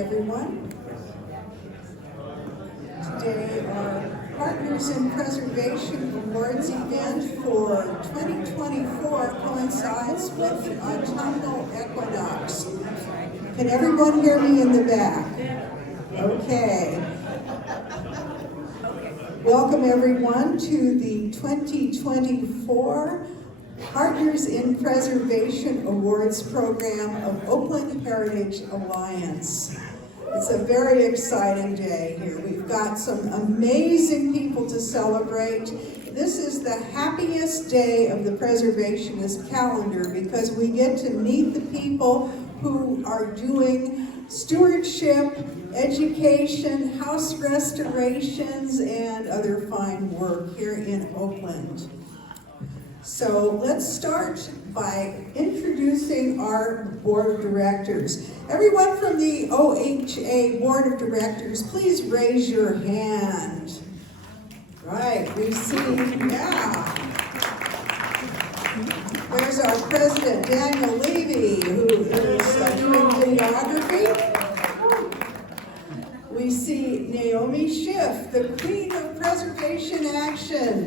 everyone. Today, our Partners in Preservation Awards event for 2024 coincides with the autumnal equinox. Can everyone hear me in the back? Okay. Welcome everyone to the 2024 Partners in Preservation Awards program of Oakland Heritage Alliance. It's a very exciting day here. We've got some amazing people to celebrate. This is the happiest day of the preservationist calendar because we get to meet the people who are doing stewardship, education, house restorations, and other fine work here in Oakland. So let's start by introducing our board of directors. Everyone from the OHA board of directors, please raise your hand. Right, we see, yeah. There's our president, Daniel Levy, who is doing videography. We see Naomi Schiff, the queen of preservation action.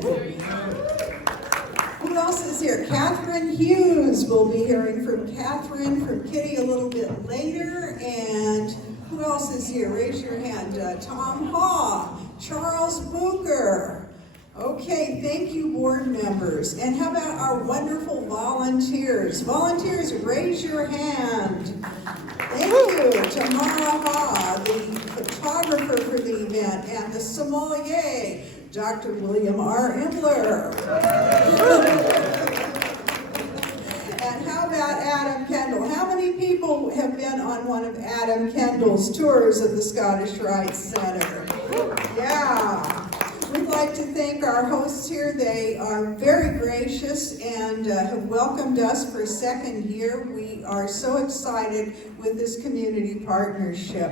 Who else is here? Catherine Hughes. We'll be hearing from Catherine, from Kitty a little bit later. And who else is here? Raise your hand. Tom Haw, Charles Booker. Okay, thank you, board members. And how about our wonderful volunteers? Volunteers, raise your hand. Thank you, Tamara Ha, the photographer for the event, and the sommelier, Dr. William R. Imler. And how about Adam Kendall? How many people have been on one of Adam Kendall's tours of the Scottish Rite Center? Yeah. We'd like to thank our hosts here. They are very gracious and have welcomed us for a second year. We are so excited with this community partnership.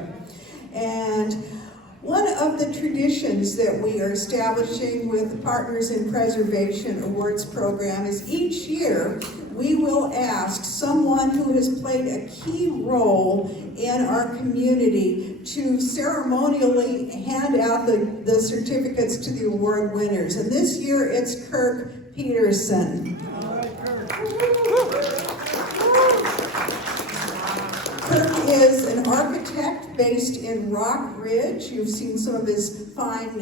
And one of the traditions that we are establishing with the Partners in Preservation Awards program is each year we will ask someone who has played a key role in our community to ceremonially hand out the certificates to the award winners. And this year it's Kirk Peterson. Kirk is an architect based in Rock Ridge. You've seen some of his fine,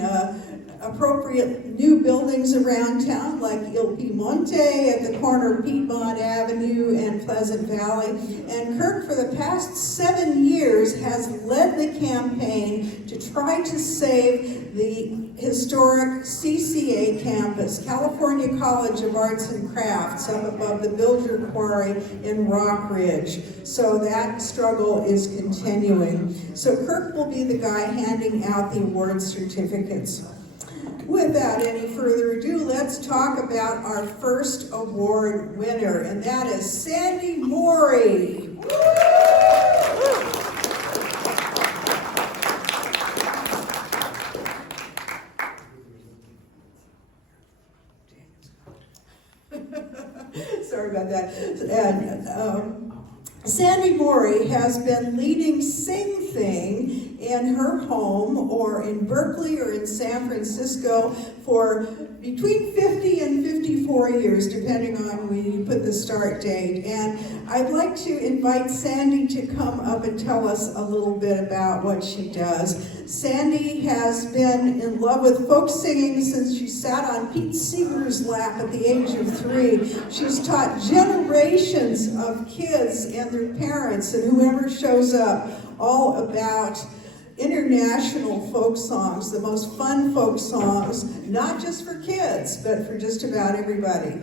appropriate new buildings around town, like Il Piemonte at the corner of Piedmont Avenue and Pleasant Valley. And Kirk, for the past 7 years, has led the campaign to try to save the historic CCA campus, California College of Arts and Crafts, up above the Bilger Quarry in Rock Ridge. So that struggle is continuing. So Kirk will be the guy handing out the award certificates. Without any further ado, let's talk about our first award winner, and that is Sandy Morey. Sorry about that. And Sandy Morey has been leading Sing Thing in her home or in Berkeley or in San Francisco for between 50 and 54 years, depending on when you put the start date. And I'd like to invite Sandy to come up and tell us a little bit about what she does. Sandy has been in love with folk singing since she sat on Pete Seeger's lap at the age of 3. She's taught generations of kids and their parents and whoever shows up all about international folk songs, the most fun folk songs, not just for kids, but for just about everybody.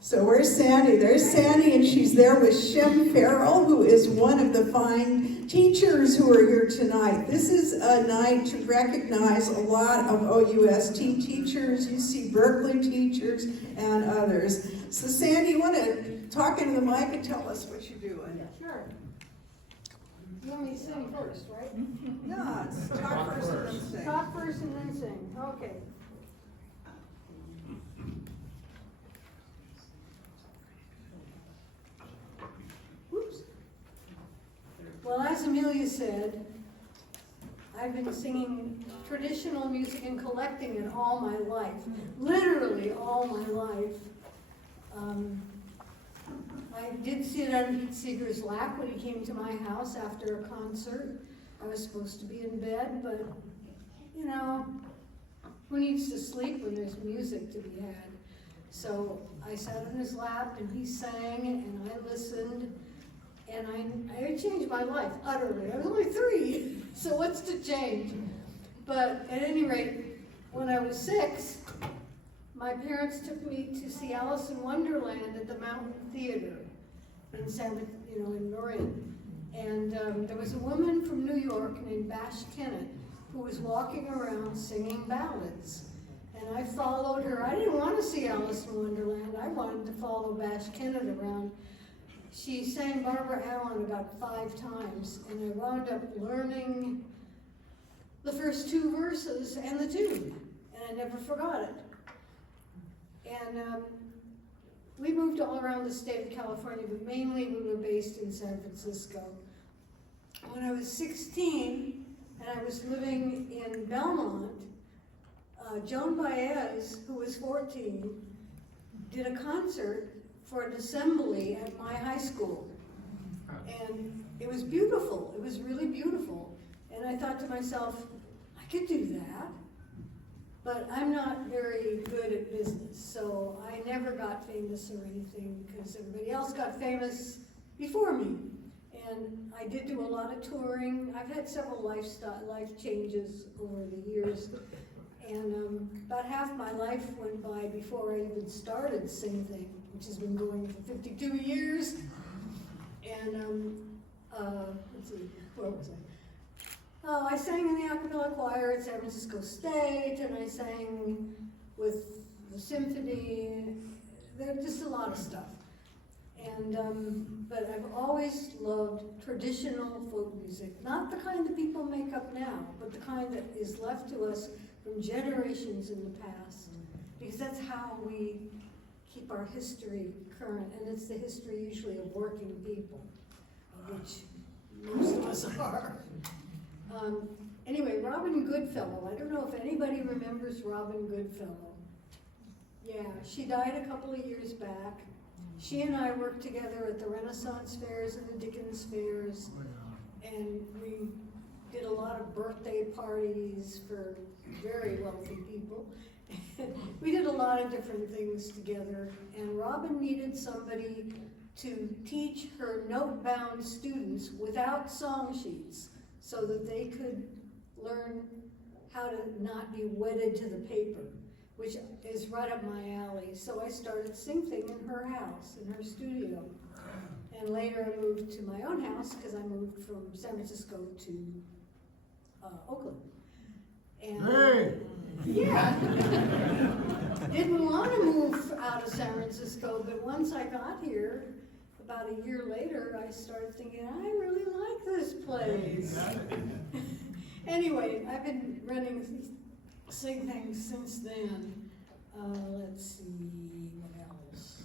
So where's Sandy? There's Sandy, and she's there with Shem Farrell, who is one of the fine teachers who are here tonight. This is a night to recognize a lot of OUST teachers, UC Berkeley teachers, and others. So Sandy, you want to talk into the mic and tell us what you're doing? Sure. You want me to sing first, right? No, it's talk first and then sing. Talk first and then sing. Okay. Well, as a Amelia said, I've been singing traditional music and collecting it all my life, literally all my life. I did sit on Pete Seeger's lap when he came to my house after a concert. I was supposed to be in bed, but, you know, who needs to sleep when there's music to be had? So I sat on his lap and he sang and I listened, and I changed my life utterly. I was only 3, so what's to change? But at any rate, when I was 6, my parents took me to see Alice in Wonderland at the Mountain Theater in Marin. And there was a woman from New York named Bash Kennett who was walking around singing ballads. And I followed her. I didn't want to see Alice in Wonderland. I wanted to follow Bash Kennett around. She sang Barbara Allen about 5 times, and I wound up learning the first 2 verses and the tune, and I never forgot it. And we moved all around the state of California, but mainly we were based in San Francisco. When I was 16, and I was living in Belmont, Joan Baez, who was 14, did a concert for an assembly at my high school. And it was beautiful. It was really beautiful. And I thought to myself, I could do that, but I'm not very good at business, so I never got famous or anything because everybody else got famous before me. And I did do a lot of touring. I've had several life changes over the years. And about half my life went by before I even started Sing Thing, which has been going for 52 years. And let's see, where was I? Oh, I sang in the a cappella choir at San Francisco State, and I sang with the symphony. There's just a lot of stuff. And but I've always loved traditional folk music, not the kind that people make up now, but the kind that is left to us from generations in the past, because that's how we keep our history current, and it's the history usually of working people, which most of us are. Anyway, Robin Goodfellow, I don't know if anybody remembers Robin Goodfellow. Yeah, she died a couple of years back. She and I worked together at the Renaissance fairs and the Dickens fairs, and we did a lot of birthday parties for very wealthy people. We did a lot of different things together, and Robin needed somebody to teach her note-bound students without song sheets so that they could learn how to not be wedded to the paper, which is right up my alley. So I started Sing Thing in her house, in her studio. And later I moved to my own house because I moved from San Francisco to Oakland. And hey! Yeah. Didn't want to move out of San Francisco, but once I got here, about a year later, I started thinking, I really like this place. Anyway, I've been running Sing Things since then. Let's see, what else?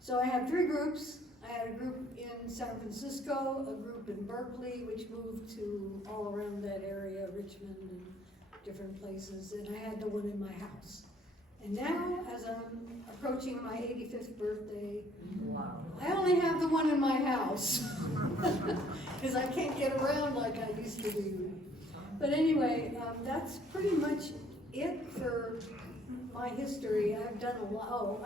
So I had 3 groups. I had a group in San Francisco, a group in Berkeley, which moved to all around that area, Richmond and different places, and I had the one in my house. And now, as I'm approaching my 85th birthday, wow, I only have the one in my house, because I can't get around like I used to do. But anyway, that's pretty much it for my history. I've done a lot.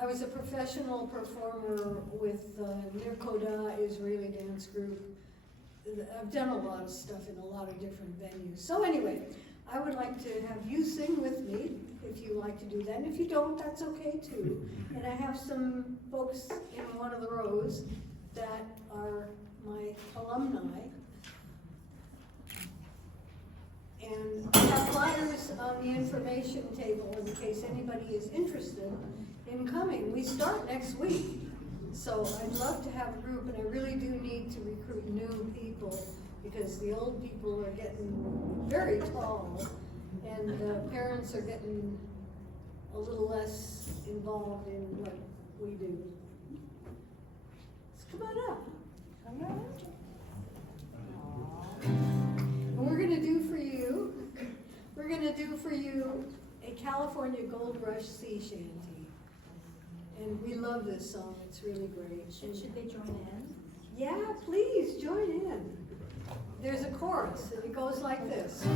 I was a professional performer with Nirkoda Israeli dance group. I've done a lot of stuff in a lot of different venues. So anyway, I would like to have you sing with me, if you like to do that. And if you don't, that's okay too. And I have some folks in one of the rows that are my alumni. And I have flyers on the information table in case anybody is interested in coming. We start next week. So I'd love to have a group, and I really do need to recruit new people because the old people are getting very tall, and parents are getting a little less involved in what we do. So come on up. Come on up. we're gonna do for you a California Gold Rush sea shanty. And we love this song, it's really great. Should they join in? Yeah, please, join in. There's a chorus, and it goes like this.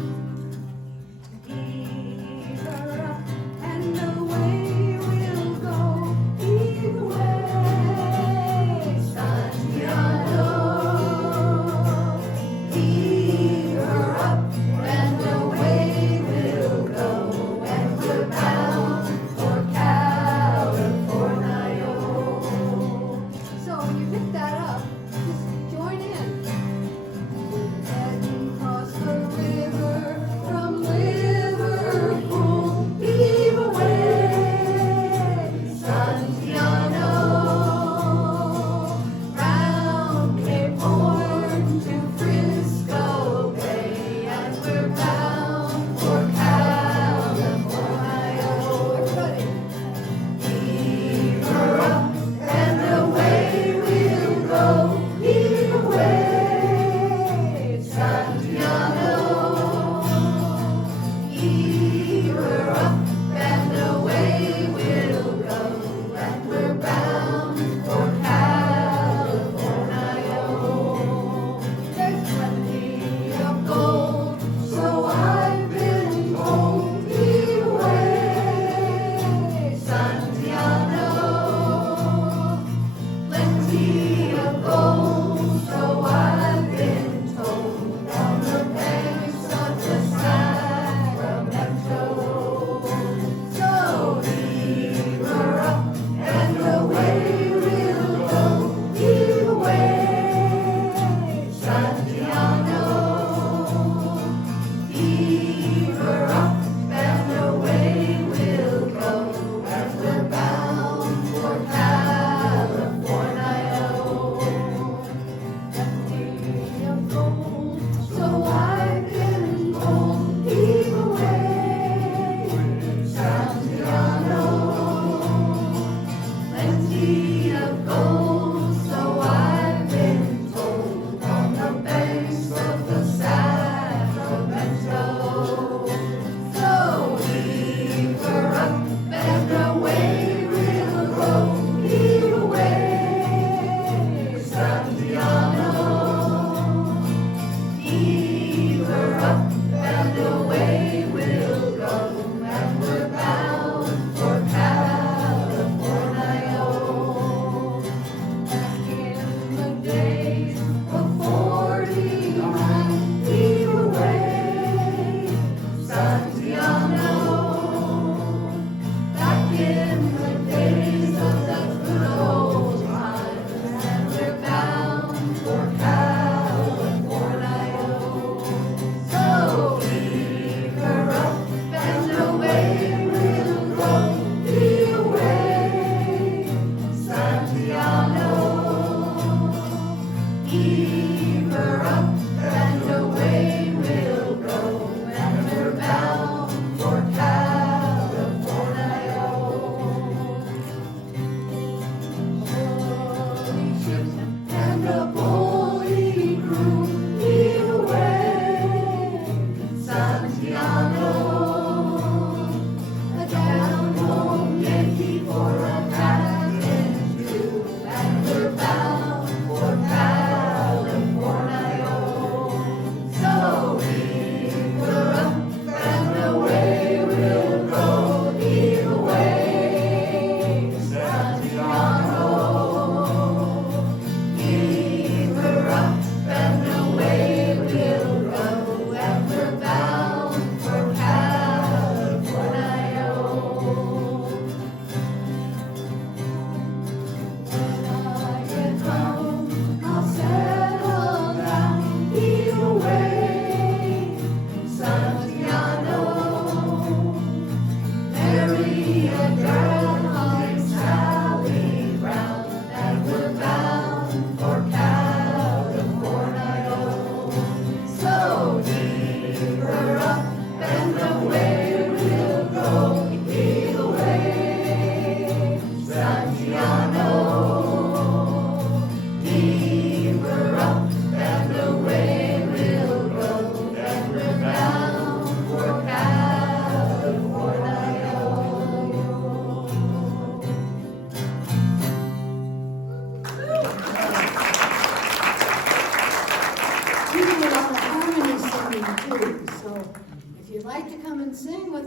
Either up and away we'll go, either way, Santiago. Either up and away we'll go, and we're bound for California. So when you pick that up, just join in. Heading across the river from Liverpool.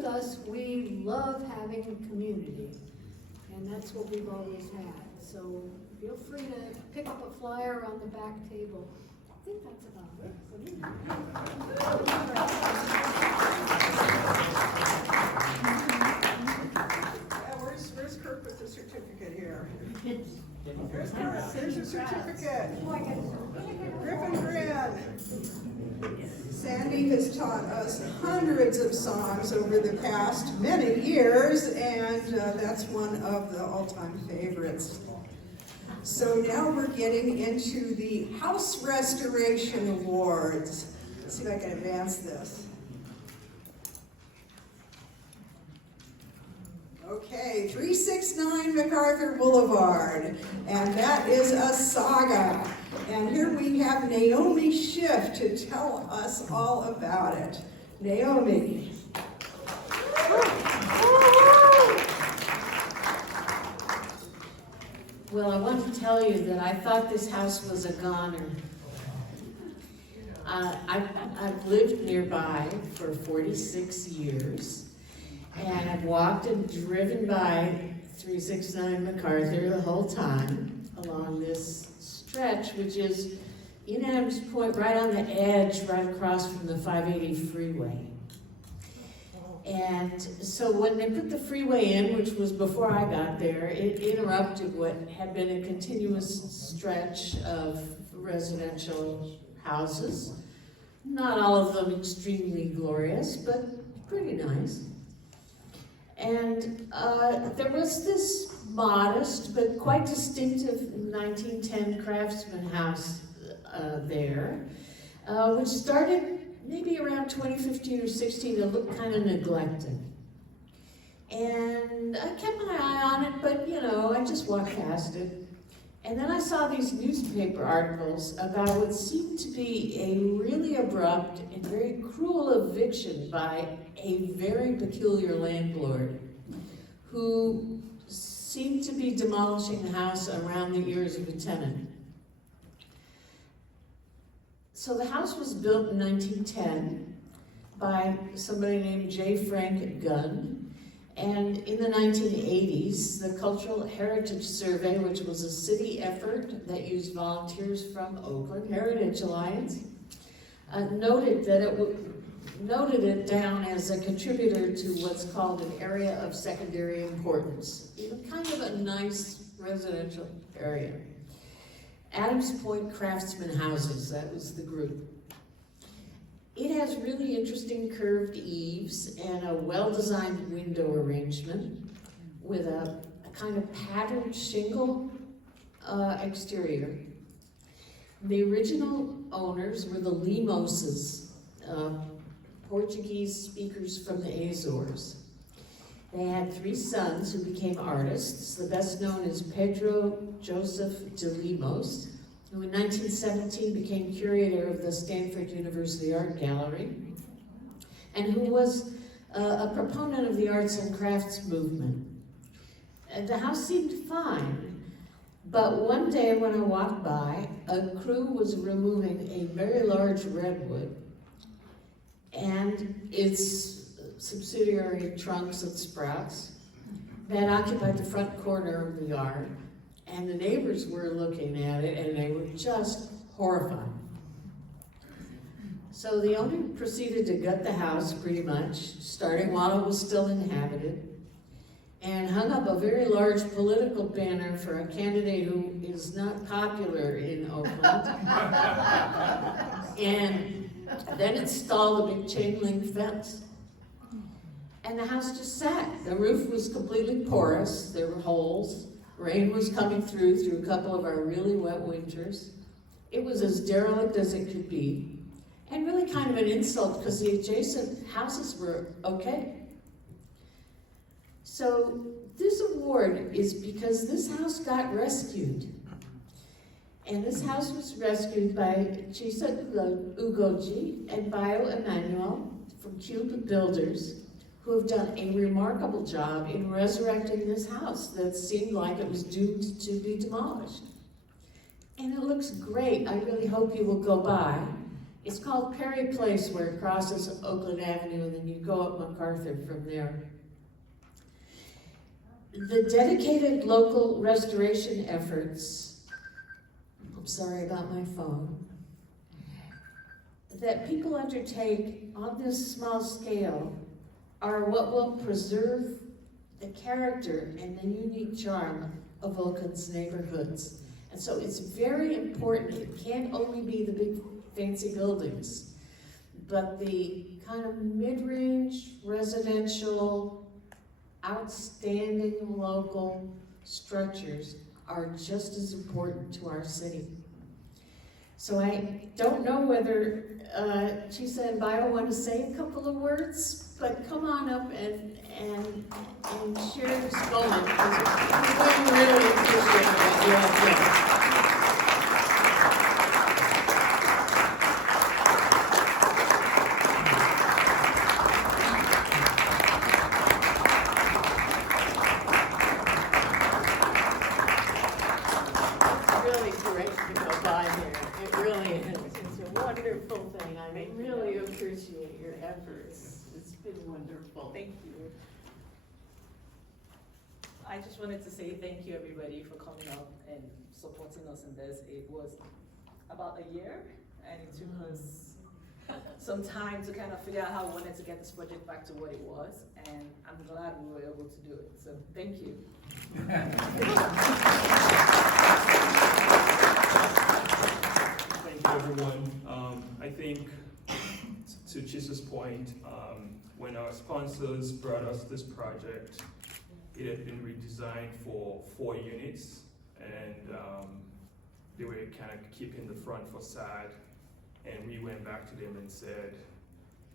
us, we love having a community. And that's what we've always had. So feel free to pick up a flyer on the back table. I think that's about it. Yeah, where's Kirk with the certificate here? Where's Kirk? There's your certificate. Griffin Grin. Sandy has taught us hundreds of songs over the past many years, and that's one of the all-time favorites. So now we're getting into the House Restoration Awards. Let's see if I can advance this. Okay, 369 MacArthur Boulevard, and that is a saga. And here we have Naomi Schiff to tell us all about it. Naomi. Well, I want to tell you that I thought this house was a goner. I've lived nearby for 46 years, and I've walked and driven by 369 MacArthur the whole time along this stretch, which is in Adams Point, right on the edge, right across from the 580 freeway. And so when they put the freeway in, which was before I got there, it interrupted what had been a continuous stretch of residential houses. Not all of them extremely glorious, but pretty nice. And there was this modest but quite distinctive 1910 craftsman house there, which started maybe around 2015 or 16 to look kind of neglected. And I kept my eye on it, but you know, I just walked past it. And then I saw these newspaper articles about what seemed to be a really abrupt and very cruel eviction by a very peculiar landlord who seemed to be demolishing the house around the ears of a tenant. So the house was built in 1910 by somebody named J. Frank Gunn. And in the 1980s, the Cultural Heritage Survey, which was a city effort that used volunteers from Oakland Heritage Alliance, noted it down as a contributor to what's called an area of secondary importance. You know, kind of a nice residential area. Adams Point Craftsman Houses, that was the group. It has really interesting curved eaves and a well-designed window arrangement with a kind of patterned shingle exterior. The original owners were the Limoses, Portuguese speakers from the Azores. They had 3 sons who became artists. The best known is Pedro Joseph de Lemos, who in 1917 became curator of the Stanford University Art Gallery, and who was a proponent of the arts and crafts movement. And the house seemed fine, but one day when I walked by, a crew was removing a very large redwood and its subsidiary trunks and sprouts that occupied the front corner of the yard. And the neighbors were looking at it, and they were just horrified. So the owner proceeded to gut the house, pretty much, starting while it was still inhabited, and hung up a very large political banner for a candidate who is not popular in Oakland. And then installed a big chain link fence. And the house just sat. The roof was completely porous. There were holes. Rain was coming through a couple of our really wet winters. It was as derelict as it could be, and really kind of an insult because the adjacent houses were okay. So this award is because this house got rescued. And this house was rescued by Chisa Ugoji and Bio Emmanuel from Cube Builders, who have done a remarkable job in resurrecting this house that seemed like it was doomed to be demolished. And it looks great. I really hope you will go by It's called Perry Place, where it crosses Oakland Avenue, and then you go up MacArthur from there. The dedicated local restoration efforts, I'm sorry about my phone, that people undertake on this small scale are what will preserve the character and the unique charm of Oakland's neighborhoods. And so it's very important. It can't only be the big fancy buildings, but the kind of mid-range residential, outstanding local structures are just as important to our city. So I don't know whether Chisa and Bio want to say a couple of words, but come on up and share this moment, because we really appreciate what you have done. Appreciate your efforts. It's been wonderful. Thank you. I just wanted to say thank you, everybody, for coming out and supporting us in this. It was about a year, and it took us some time to kind of figure out how we wanted to get this project back to what it was, and I'm glad we were able to do it. So thank you. Thank you, everyone. I think, to Chisa's point, when our sponsors brought us this project, it had been redesigned for 4 units, and they were kind of keeping the front facade, and we went back to them and said,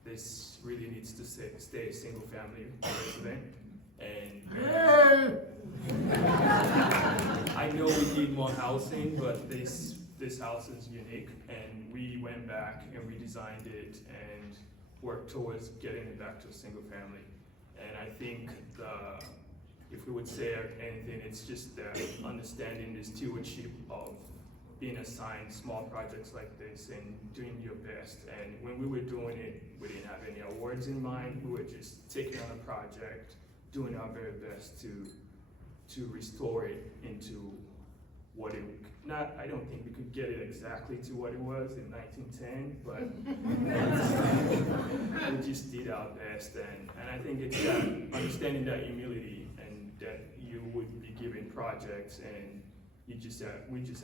this really needs to stay a single family resident. And I know we need more housing, but this house is unique, and we went back and redesigned it and worked towards getting it back to a single family. And I think if we would say anything, it's just that understanding the stewardship of being assigned small projects like this and doing your best. And when we were doing it, we didn't have any awards in mind. We were just taking on a project, doing our very best to restore it into what it, I don't think we could get it exactly to what it was in 1910, but we just did our best. And I think it's that understanding that humility, and that you would be given projects, and we just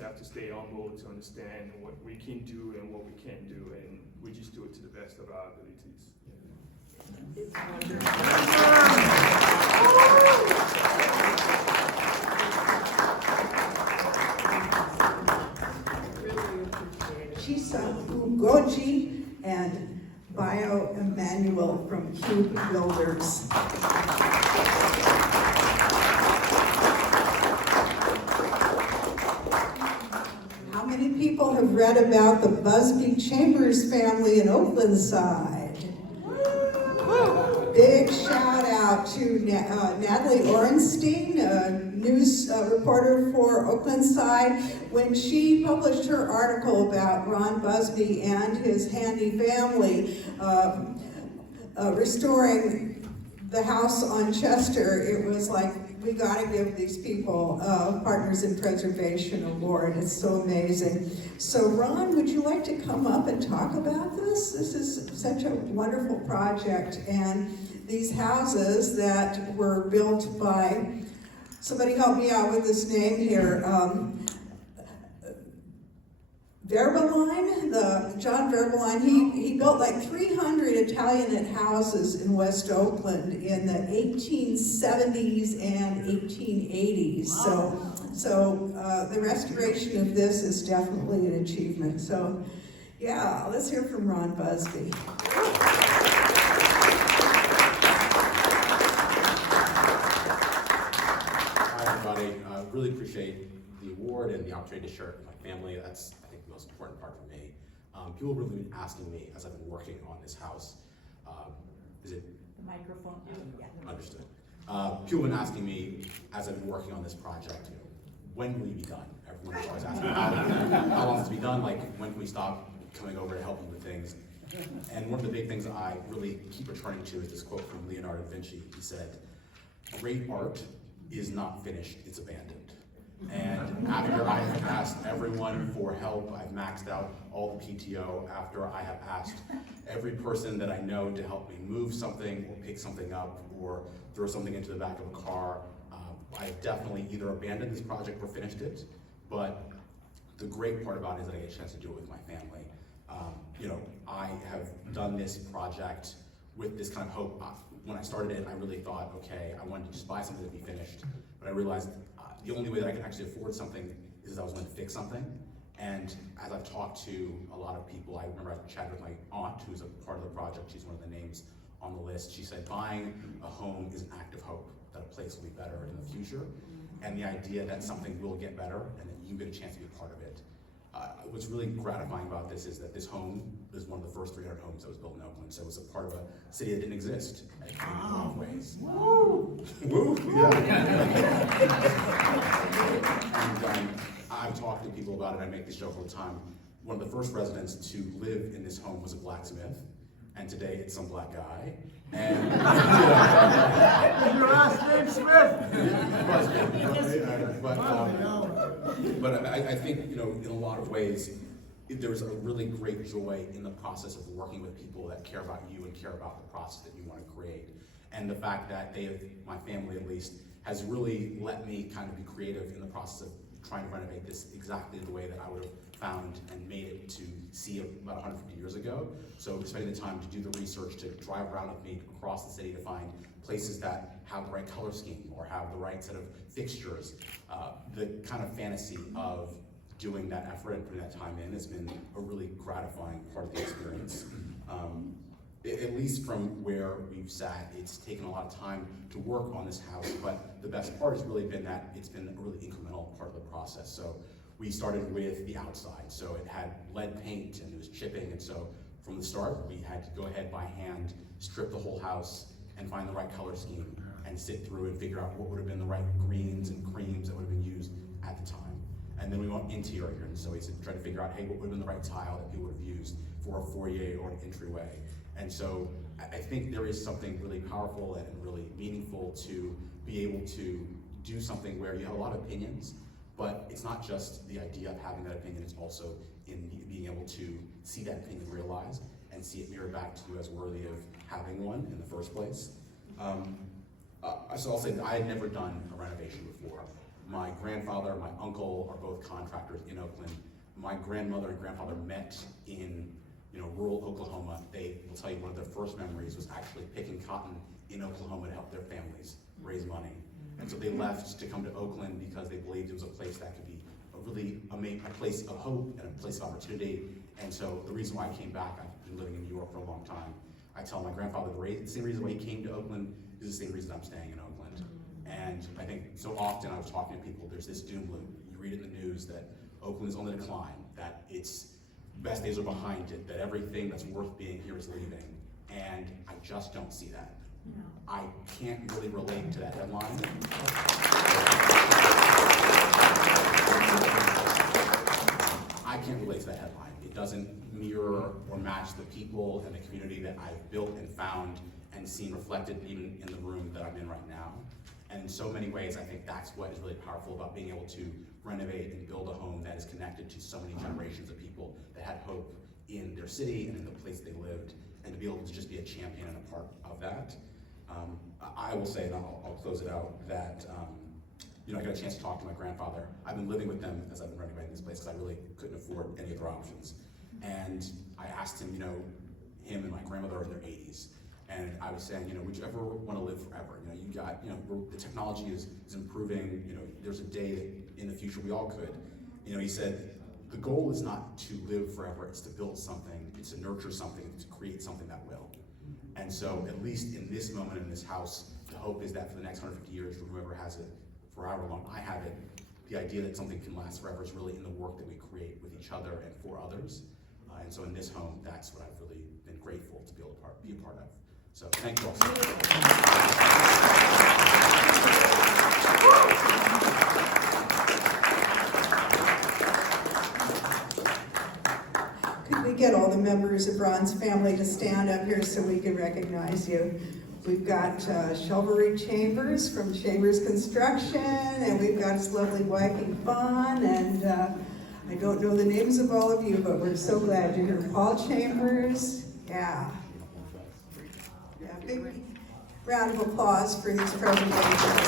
have to stay humble to understand what we can do and what we can't do, and we just do it to the best of our abilities. It's wonderful. Chisa Ugoji and Bio Emmanuel from Cube Builders. How many people have read about the Busby Chambers family in Oakland side? Big shout out to Natalie Orenstein, a news reporter for Oakland side, when she published her article about Ron Busby and his handy family restoring the house on Chester. It was like, we gotta give these people Partners in Preservation Award. It's so amazing. So Ron, would you like to come up and talk about this? This is such a wonderful project, and these houses that were built by, somebody help me out with this name here, Verbeline, John Verbeline, he built like 300 Italianate houses in West Oakland in the 1870s and 1880s. So the restoration of this is definitely an achievement. So yeah, let's hear from Ron Busby. Hi everybody, really appreciate the award and the opportunity to share it with my family. That's, I think, the most important part for me. People have really been asking me as I've been working on this house, is it? The microphone, yeah. Understood. People have been asking me as I've been working on this project, when will you be done? Everyone's always asking how long is it to be done, like when can we stop coming over to help you with things. And one of the big things I really keep returning to is this quote from Leonardo da Vinci. He said, "Great art is not finished, it's abandoned." And after I have asked everyone for help, I've maxed out all the PTO. After I have asked every person that I know to help me move something or pick something up or throw something into the back of a car, I've definitely either abandoned this project or finished it. But the great part about it is that I get a chance to do it with my family. I have done this project with this kind of hope. When I started it, I really thought, okay, I wanted to just buy something to be finished. But I realized the only way that I can actually afford something is if I was going to fix something. And as I've talked to a lot of people, I remember I chatted with my aunt, who's a part of the project. She's one of the names on the list. She said, buying a home is an act of hope, that a place will be better in the future. And the idea that something will get better and that you get a chance to be a part of it. What's really gratifying about this is that this home is one of the first 300 homes that was built in Oakland. So it was a part of a city that didn't exist in a lot of ways. Woo! Woo! Yeah. And I've talked to people about it. I make this joke all the time. One of the first residents to live in this home was a blacksmith, and today it's some black guy. And Is your last name Smith? But I think, in a lot of ways, there's a really great joy in the process of working with people that care about you and care about the process that you want to create. And the fact that my family at least, has really let me kind of be creative in the process of trying to renovate this exactly the way that I would have found and made it to see about 150 years ago. So spending the time to do the research, to drive around with me across the city to find places that have the right color scheme or have the right set of fixtures. The kind of fantasy of doing that effort and putting that time in has been a really gratifying part of the experience. At least from where we've sat, it's taken a lot of time to work on this house, but the best part has really been that it's been a really incremental part of the process. So we started with the outside, so it had lead paint and it was chipping, and so from the start, we had to go ahead by hand, strip the whole house, and find the right color scheme, and sit through and figure out what would have been the right greens and creams that would have been used at the time. And then we went interior, and so we tried to figure out, hey, what would have been the right tile that people would have used for a foyer or an entryway. And so I think there is something really powerful and really meaningful to be able to do something where you have a lot of opinions, but it's not just the idea of having that opinion, it's also in being able to see that opinion realized and see it mirrored back to you as worthy of having one in the first place. So I'll say that I had never done a renovation before. My grandfather, my uncle are both contractors in Oakland. My grandmother and grandfather met in rural Oklahoma. They will tell you one of their first memories was actually picking cotton in Oklahoma to help their families raise money. And so they left to come to Oakland because they believed it was a place that could be a place of hope and a place of opportunity. And so the reason why I came back, I've been living in New York for a long time. I tell my grandfather the same reason why he came to Oakland is the same reason I'm staying in Oakland. And I think so often I was talking to people, there's this doom loop. You read it in the news that Oakland is on the decline, that its best days are behind it, that everything that's worth being here is leaving. And I just don't see that. No. I can't really relate to that headline. I can't relate to that headline. It doesn't mirror or match the people and the community that I've built and found and seen reflected even in the room that I'm in right now. And in so many ways, I think that's what is really powerful about being able to renovate and build a home that is connected to so many generations of people that had hope in their city and in the place they lived, and to be able to just be a champion and a part of that. I will say, and I'll close it out, that I got a chance to talk to my grandfather. I've been living with them as I've been renovating this place because I really couldn't afford any other options. And I asked him, him and my grandmother are in their 80s. And I was saying, would you ever want to live forever? The technology is improving. There's a day that in the future we all could. He said, the goal is not to live forever, it's to build something, it's to nurture something, to create something that will. And so, at least in this moment in this house, the hope is that for the next 150 years, for whoever has it, for however long I have it, the idea that something can last forever is really in the work that we create with each other and for others. And so in this home, that's what I've really been grateful to be able to be a part of. So thank you all so much. Could we get members of Ron's family to stand up here so we can recognize you. We've got Chivalry Chambers from Chambers Construction, and we've got his lovely wife Yvonne, and I don't know the names of all of you, but we're so glad you're here. Paul Chambers, yeah. Yeah, big round of applause for these presentations.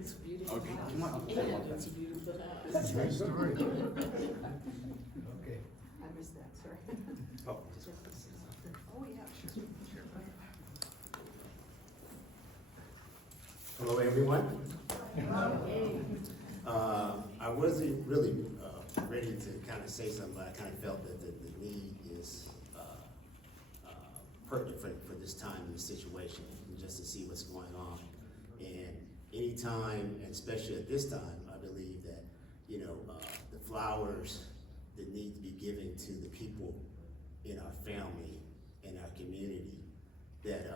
It's beautiful. Okay, come on. And it's a beautiful house. That's my story. Okay. I missed that, sorry. Oh. Oh, yeah, sure. Hello, everyone. I wasn't really ready to kind of say something, but I kind of felt that the need is pertinent for this time and this situation, and just to see what's going on. And anytime, and especially at this time, I believe that, you know, the flowers that need to be given to the people in our family, in our community, that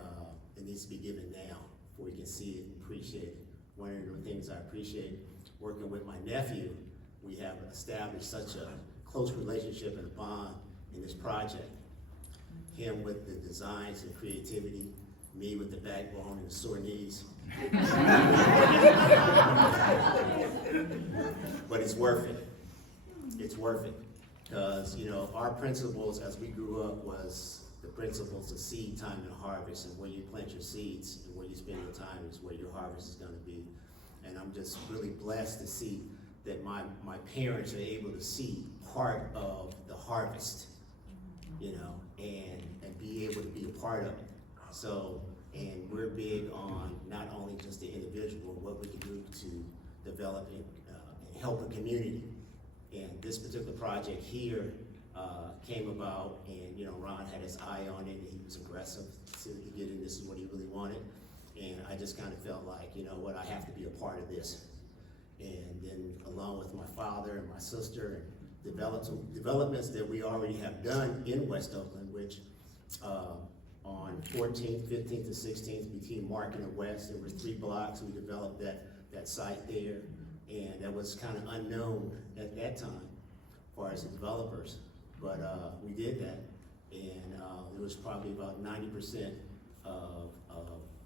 it needs to be given now, before we can see it and appreciate it. One of the things I appreciate working with my nephew, we have established such a close relationship and a bond in this project. Him with the designs and creativity, me with the backbone and the sore knees. But it's worth it. It's worth it. Because, you know, our principles as we grew up was the principles of seed time and harvest, and where you plant your seeds and where you spend your time is where your harvest is going to be. And I'm just really blessed to see that my parents are able to see part of the harvest, you know, and be able to be a part of it. So, and we're big on not only just the individual, what we can do to develop and help a community. And this particular project here came about, and you know, Ron had his eye on it, and he was aggressive to get in. This is what he really wanted, and I just kind of felt like, you know what, I have to be a part of this. And then along with my father and my sister, and developments that we already have done in West Oakland, which on 14th, 15th, and 16th between Market and West, there were 3 blocks. We developed that site there, and that was kind of unknown at that time as far as the developers. But we did that, and it was probably about 90% of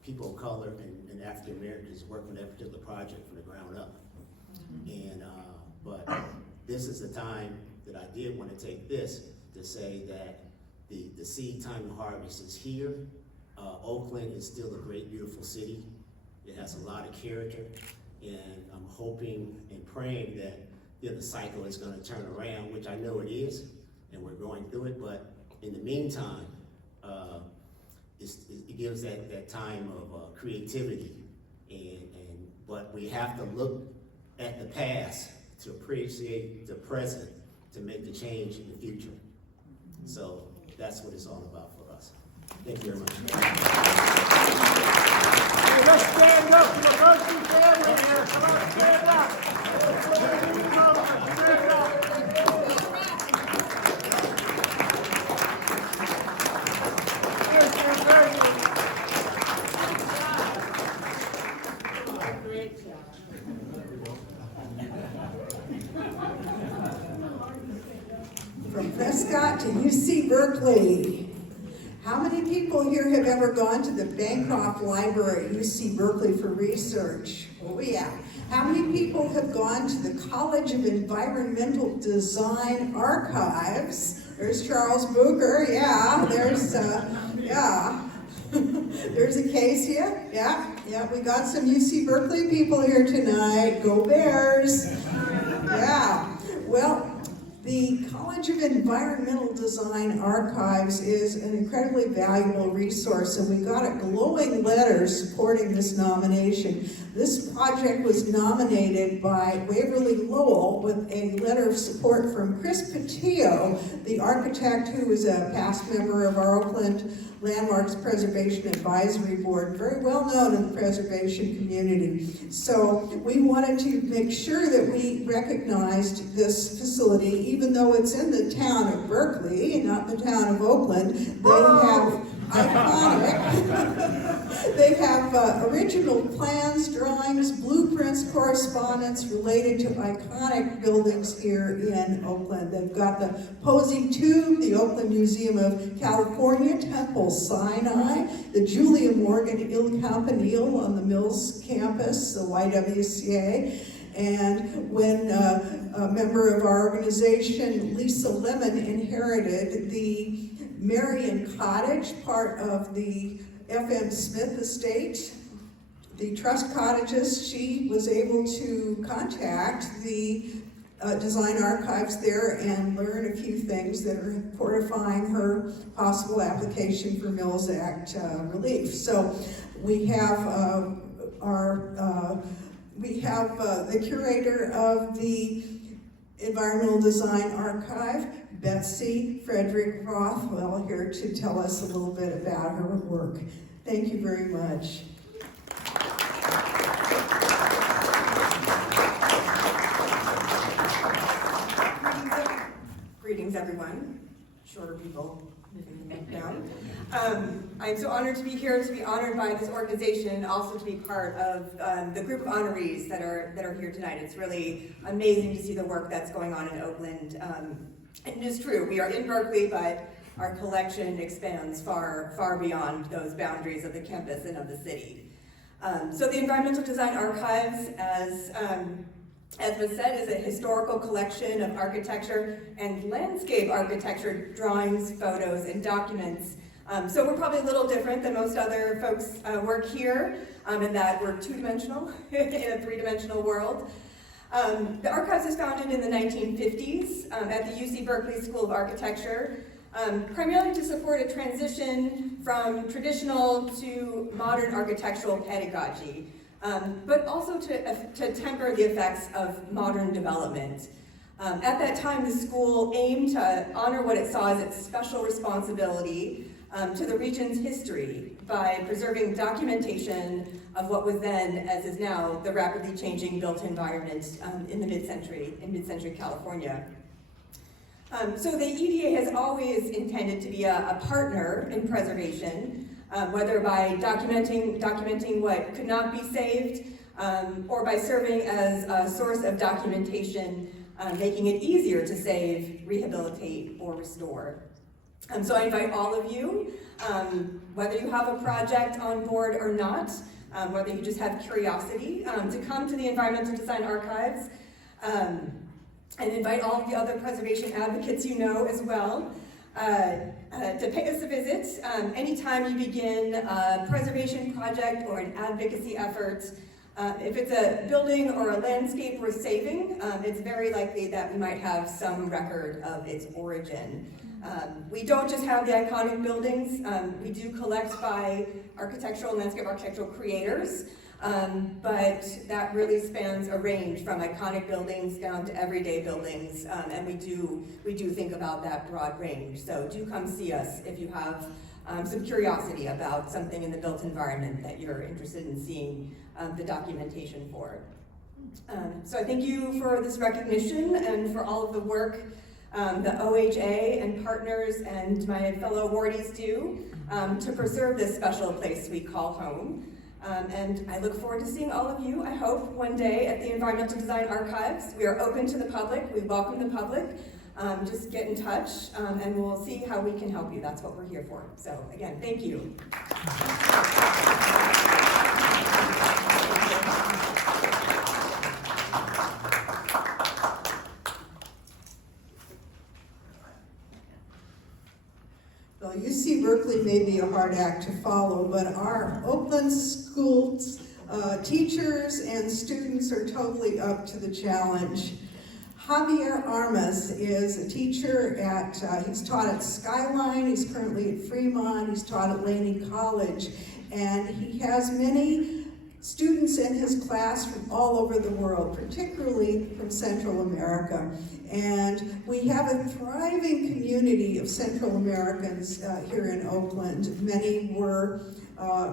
people of color and African Americans working on that particular project from the ground up. And but this is the time that I did want to take this to say that the seed time and harvest is here. Oakland is still a great, beautiful city. It has a lot of character, and I'm hoping and praying that, you know, the cycle is going to turn around, which I know it is, and we're going through it. But in the meantime, it gives that time of creativity, but we have to look at the past to appreciate the present, to make the change in the future. So that's what it's all about for us. Thank you very much. Hey, let's stand up for the Murphy family here. Come on, stand up. Stand up. Great job. From Prescott to UC Berkeley. How many people here have ever gone to the Bancroft Library at UC Berkeley for research? Oh yeah. How many people have gone to the College of Environmental Design Archives? There's Charles Booker, yeah. There's, yeah. There's Acacia, yeah. We got some UC Berkeley people here tonight. Go Bears. Yeah. Well, The College of Environmental Design Archives is an incredibly valuable resource, and we got a glowing letter supporting this nomination. This project was nominated by Waverly Lowell with a letter of support from Chris Patillo, the architect who is a past member of our Oakland Landmarks Preservation Advisory Board, very well known in the preservation community. So we wanted to make sure that we recognized this facility, even though it's in the town of Berkeley and not the town of Oakland. They have iconic, they have original plans, drawings, blueprints, correspondence related to iconic buildings here in Oakland. They've got the Posing Tube, the Oakland Museum of California, Temple Sinai, the Julia Morgan Il Campanile on the Mills campus, the YWCA. And when a member of our organization, Lisa Lemon, inherited the Marion Cottage, part of the F.M. Smith estate, the trust cottages, she was able to contact the design archives there and learn a few things that are fortifying her possible application for Mills Act relief. So we have the curator of the Environmental Design Archive, Betsy Frederick Rothwell, here to tell us a little bit about her work. Thank you very much. Greetings, everyone. Shorter people moving down. I'm so honored to be here, to be honored by this organization, and also to be part of the group of honorees that are here tonight. It's really amazing to see the work that's going on in Oakland. And it's true, we are in Berkeley, but our collection expands far, far beyond those boundaries of the campus and of the city. So the Environmental Design Archives, as was said, is a historical collection of architecture and landscape architecture drawings, photos, and documents. So we're probably a little different than most other folks work here in that we're two-dimensional in a three-dimensional world. The archives was founded in the 1950s at the UC Berkeley School of Architecture, primarily to support a transition from traditional to modern architectural pedagogy, but also to temper the effects of modern development. At that time, the school aimed to honor what it saw as its special responsibility to the region's history by preserving documentation of what was then, as is now, the rapidly changing built environment in mid-century California. So the EDA has always intended to be a partner in preservation, whether by documenting what could not be saved, or by serving as a source of documentation, making it easier to save, rehabilitate, or restore. So I invite all of you, whether you have a project on board or not, whether you just have curiosity, to come to the Environmental Design Archives, and invite all of the other preservation advocates you know as well, to pay us a visit. Anytime you begin a preservation project or an advocacy effort, if it's a building or a landscape we're saving, it's very likely that we might have some record of its origin. We don't just have the iconic buildings, we do collect by architectural and landscape architectural creators, but that really spans a range from iconic buildings down to everyday buildings, and we do think about that broad range. So do come see us if you have some curiosity about something in the built environment that you're interested in seeing the documentation for. So I thank you for this recognition and for all of the work the OHA and partners and my fellow awardees do to preserve this special place we call home. And I look forward to seeing all of you, I hope, one day at the Environmental Design Archives. We are open to the public, we welcome the public. Just get in touch and we'll see how we can help you. That's what we're here for. So again, thank you. Well, UC Berkeley may be a hard act to follow, but our Oakland schools, teachers and students are totally up to the challenge. Javier Armas is a teacher he's taught at Skyline, he's currently at Fremont, he's taught at Laney College, and he has many students in his class from all over the world, particularly from Central America. And we have a thriving community of Central Americans here in Oakland. Many were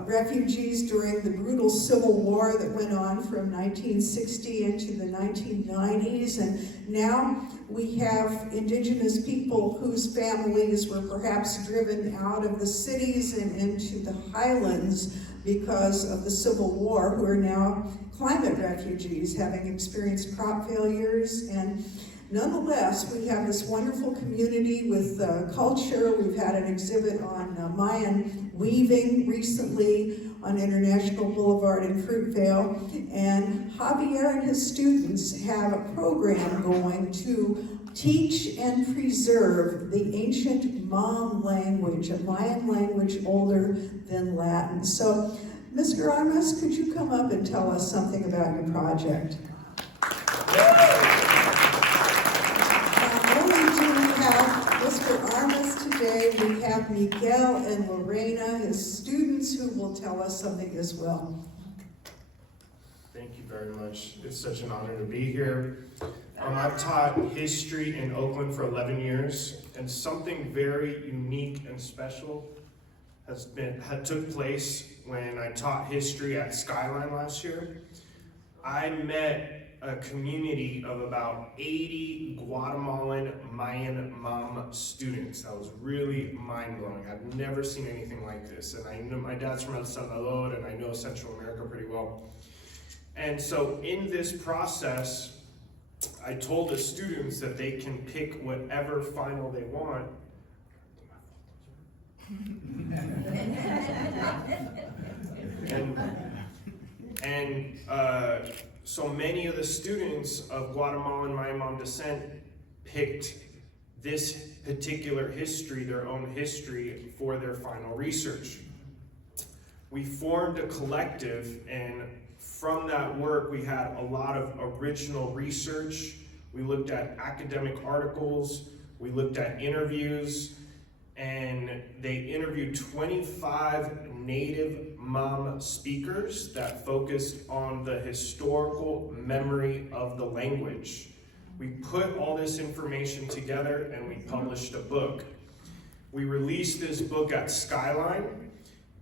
refugees during the brutal Civil War that went on from 1960 into the 1990s, and now we have indigenous people whose families were perhaps driven out of the cities and into the highlands because of the Civil War, who are now climate refugees, having experienced crop failures. And nonetheless, we have this wonderful community with culture. We've had an exhibit on Mayan weaving recently on International Boulevard in Fruitvale. And Javier and his students have a program going to teach and preserve the ancient Mam language, a Mayan language older than Latin. So, Mr. Armas, could you come up and tell us something about your project? Mr. Armas today, we have Miguel and Lorena, his students, who will tell us something as well. Thank you very much. It's such an honor to be here. I've taught history in Oakland for 11 years, and something very unique and special had took place when I taught history at Skyline last year. I met a community of about 80 Guatemalan Mayan Mam students. That was really mind-blowing. I've never seen anything like this. And I know my dad's from El Salvador, and I know Central America pretty well. And so in this process, I told the students that they can pick whatever final they want. So many of the students of Guatemalan Mayan descent picked this particular history, their own history, for their final research. We formed a collective, and from that work we had a lot of original research. We looked at academic articles, we looked at interviews, and they interviewed 25 native Mam speakers that focused on the historical memory of the language. We put all this information together and we published a book. We released this book at Skyline,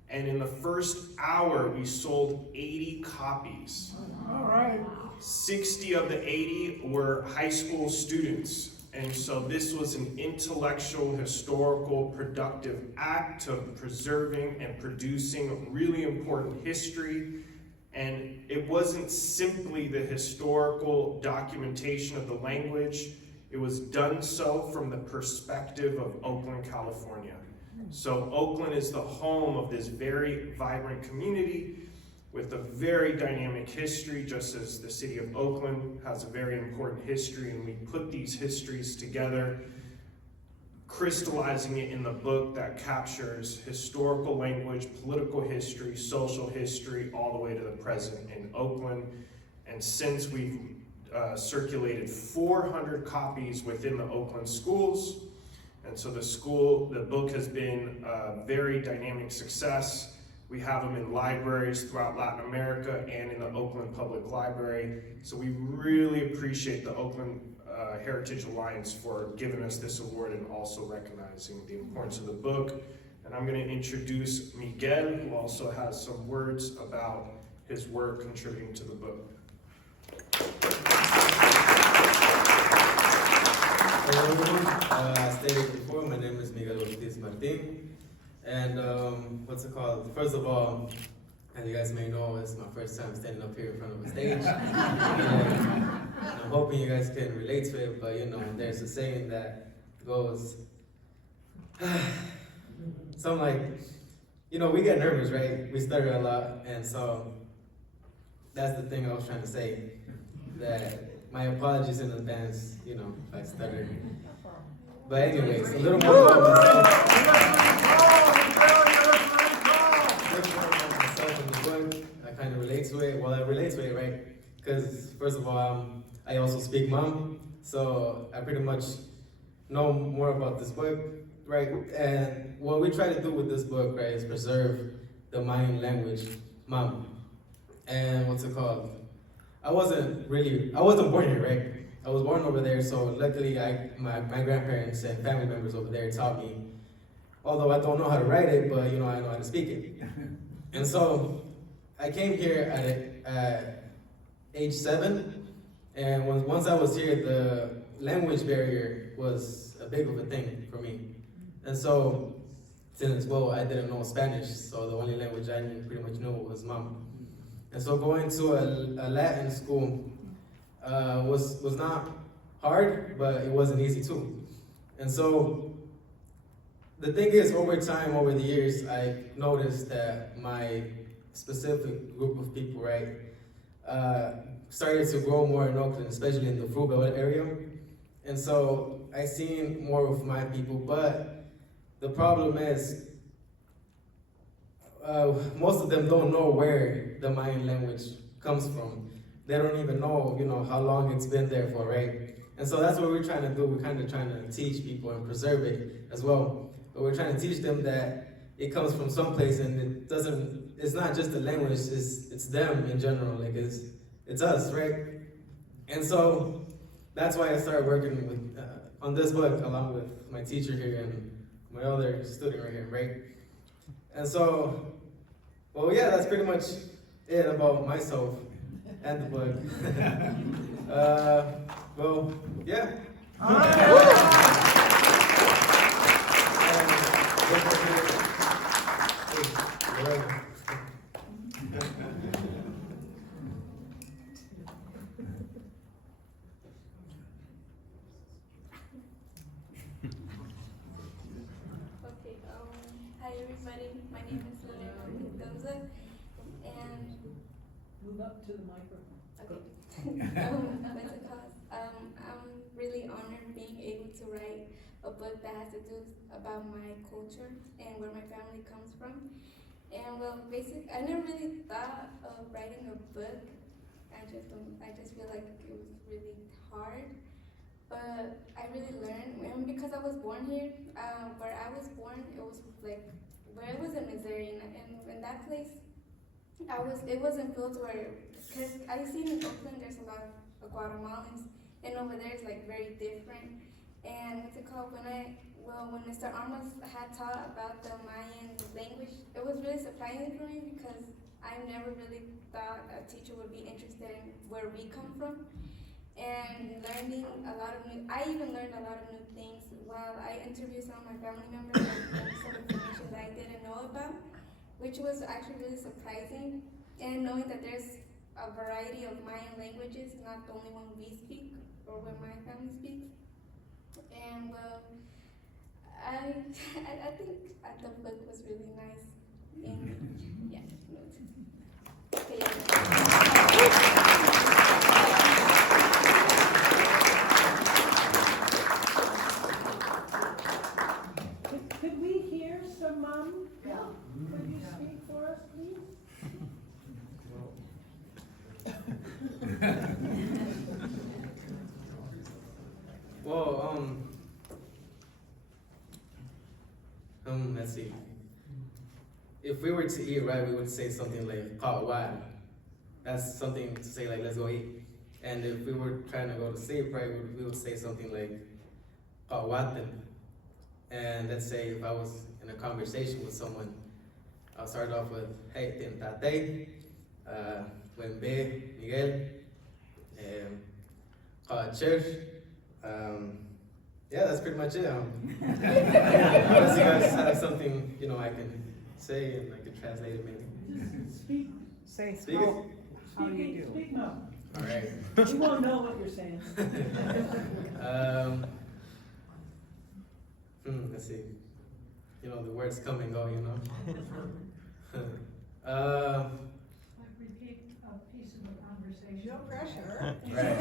and in the first hour we sold 80 copies. All right. 60 of the 80 were high school students. And so this was an intellectual, historical, productive act of preserving and producing really important history. And it wasn't simply the historical documentation of the language. It was done so from the perspective of Oakland, California. So Oakland is the home of this very vibrant community with a very dynamic history, just as the city of Oakland has a very important history, and we put these histories together, crystallizing it in the book that captures historical language, political history, social history, all the way to the present in Oakland. And since we've circulated 400 copies within the Oakland schools, and so the book has been a very dynamic success. We have them in libraries throughout Latin America and in the Oakland Public Library. So we really appreciate the Oakland Heritage Alliance for giving us this award and also recognizing the importance of the book. And I'm going to introduce Miguel, who also has some words about his work contributing to the book. Hello everyone, as stated before, my name is Miguel Ortiz Martin. And first of all, as you guys may know, it's my first time standing up here in front of a stage. And I'm hoping you guys can relate to it, but there's a saying that goes, something like, we get nervous, right? We stutter a lot, and so that's the thing I was trying to say, that my apologies in advance, if I stutter. But anyways, a little more about myself. I kind of relate to it. Well, I relate to it, right? Because first of all, I also speak Mam, So I pretty much know more about this book, right? And what we try to do with this book, right, is preserve the Mayan language, Mam. And what's it called? I wasn't born here, right? I was born over there, so luckily my grandparents and family members over there taught me, although I don't know how to write it, but I know how to speak it. And so I came here at age 7, and once I was here, the language barrier was a big of a thing for me. And so, since, I didn't know Spanish, so the only language I pretty much knew was Mama. And so going to a Latin school was not hard, but it wasn't easy too. And so the thing is, over time, over the years, I noticed that my specific group of people, right, started to grow more in Oakland, especially in the Fruit Belt area. And so I seen more of my people, but the problem is, most of them don't know where the Mayan language comes from. They don't even know, how long it's been there for, right? And so that's what we're trying to do. We're kind of trying to teach people and preserve it as well. But we're trying to teach them that it comes from someplace, and it's not just the language, it's them in general. Like it's us, right? And so that's why I started working with on this book along with my teacher here and my other student right here, right? And so, that's pretty much it about myself and the book. Yeah. Okay, hi everybody, my name is Lorena Mendoza, and Move up to the microphone. okay. I'm really honored being able to write a book that has to do about my culture and where my family comes from. And basically, I never really thought of writing a book. I just feel like it was really hard. But I really learned, and because I was born here, where I was born, it was in Missouri, and in that place, it wasn't built because I seen in Oakland, there's a lot of Guatemalans, and over there it's very different. And what's it called, when Mr. Armas had taught about the Mayan language, it was really surprising for me because I never really thought a teacher would be interested in where we come from. And learning I even learned a lot of new things while I interviewed some of my family members and some information that I didn't know about, which was actually really surprising. And knowing that there's a variety of Mayan languages, not the only one we speak or when my family speaks. And I think the book was really nice. And yeah, okay, Could we hear some Mom? Yeah. Could you speak for us, please? Let's see. If we were to eat, right, we would say something like "kawad." That's something to say like "let's go eat." And if we were trying to go to sleep, right, we would say something like "kawaten." And let's say if I was in a conversation with someone, I'll start off with "hey, tentate, Wembe, Miguel, Church." Yeah, that's pretty much it. Unless you guys have something, I can say and I can translate it maybe. Speak. Speak it? How do you do? Speak up. All right. We won't know what you're saying. Let's see. The words come and go, Repeat a piece of the conversation. No pressure. Right.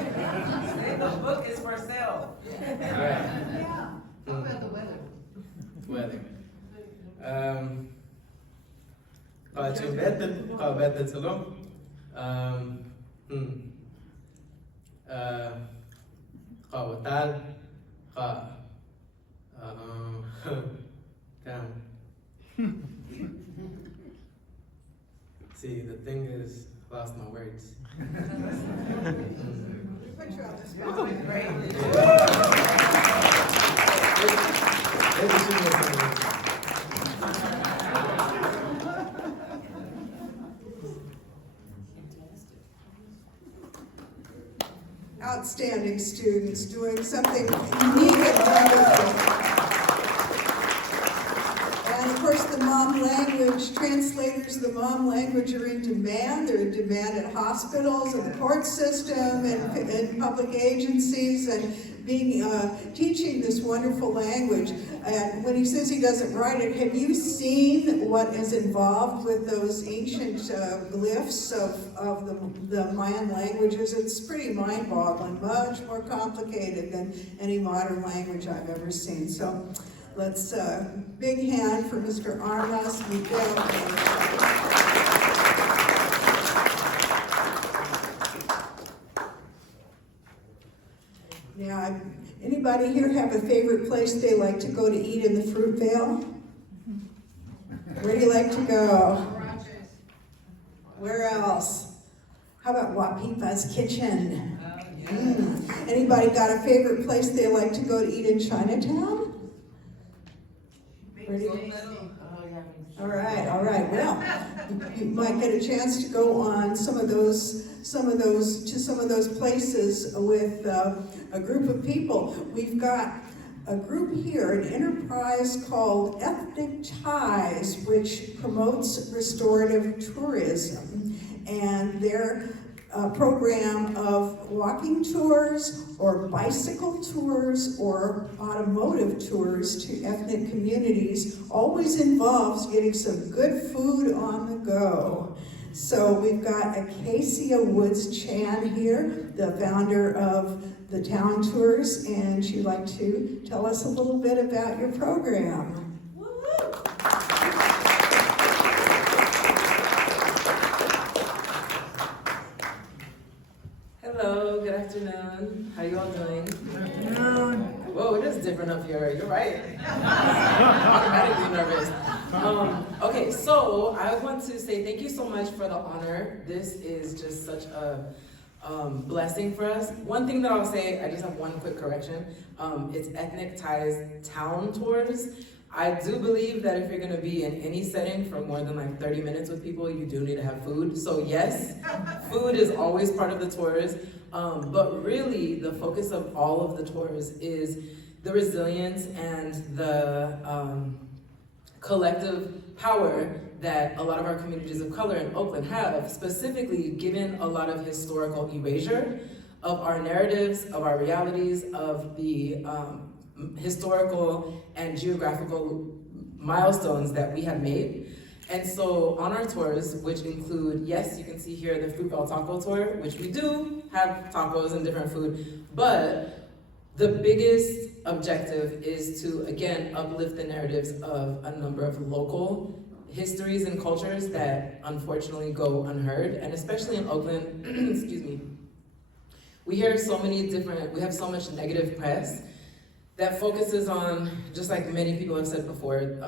Say the book is for sale. Right. Yeah. How about the weather? Weather. Qabadat salom. Kawatal, Ka, damn. See, the thing is, I lost my words. Put you on the spot. Maybe she knows something. Outstanding students doing something unique and wonderful. And of course, the mom language translators, the mom language are in demand. They're in demand at hospitals and the court system and public agencies and teaching this wonderful language. And when he says he doesn't write it, have you seen what is involved with those ancient glyphs of the Mayan languages? It's pretty mind-boggling, much more complicated than any modern language I've ever seen. So let's, big hand for Mr. Armas Miguel. Now, anybody here have a favorite place they like to go to eat in the Fruitvale? Where do you like to go? Where else? How about Wapipa's Kitchen? Anybody got a favorite place they like to go to eat in Chinatown? Where do you? All right. Well, you might get a chance to go on some of those places with a group of people. We've got a group here, an enterprise called Ethnic Ties, which promotes restorative tourism, and their program of walking tours or bicycle tours or automotive tours to ethnic communities always involves getting some good food on the go. So we've got Acacia Woods Chan here, the founder of the Town Tours, and she'd like to tell us a little bit about your program. Hello, good afternoon. How you all doing? Whoa, it is different up here. You're right. Automatically nervous. Okay, so I want to say thank you so much for the honor. This is just such a blessing for us. One thing that I'll say, I just have one quick correction. It's Ethnic Ties Town Tours. I do believe that if you're gonna be in any setting for more than like 30 minutes with people, you do need to have food. So yes, food is always part of the tours, but really the focus of all of the tours is the resilience and the collective power that a lot of our communities of color in Oakland have, specifically given a lot of historical erasure of our narratives, of our realities, of the historical and geographical milestones that we have made. And so on our tours, which include, yes, you can see here the Fruitvale Taco Tour, which we do have tacos and different food, but the biggest objective is to, again, uplift the narratives of a number of local histories and cultures that unfortunately go unheard, and especially in Oakland, excuse me, we have so much negative press that focuses on, just like many people have said before,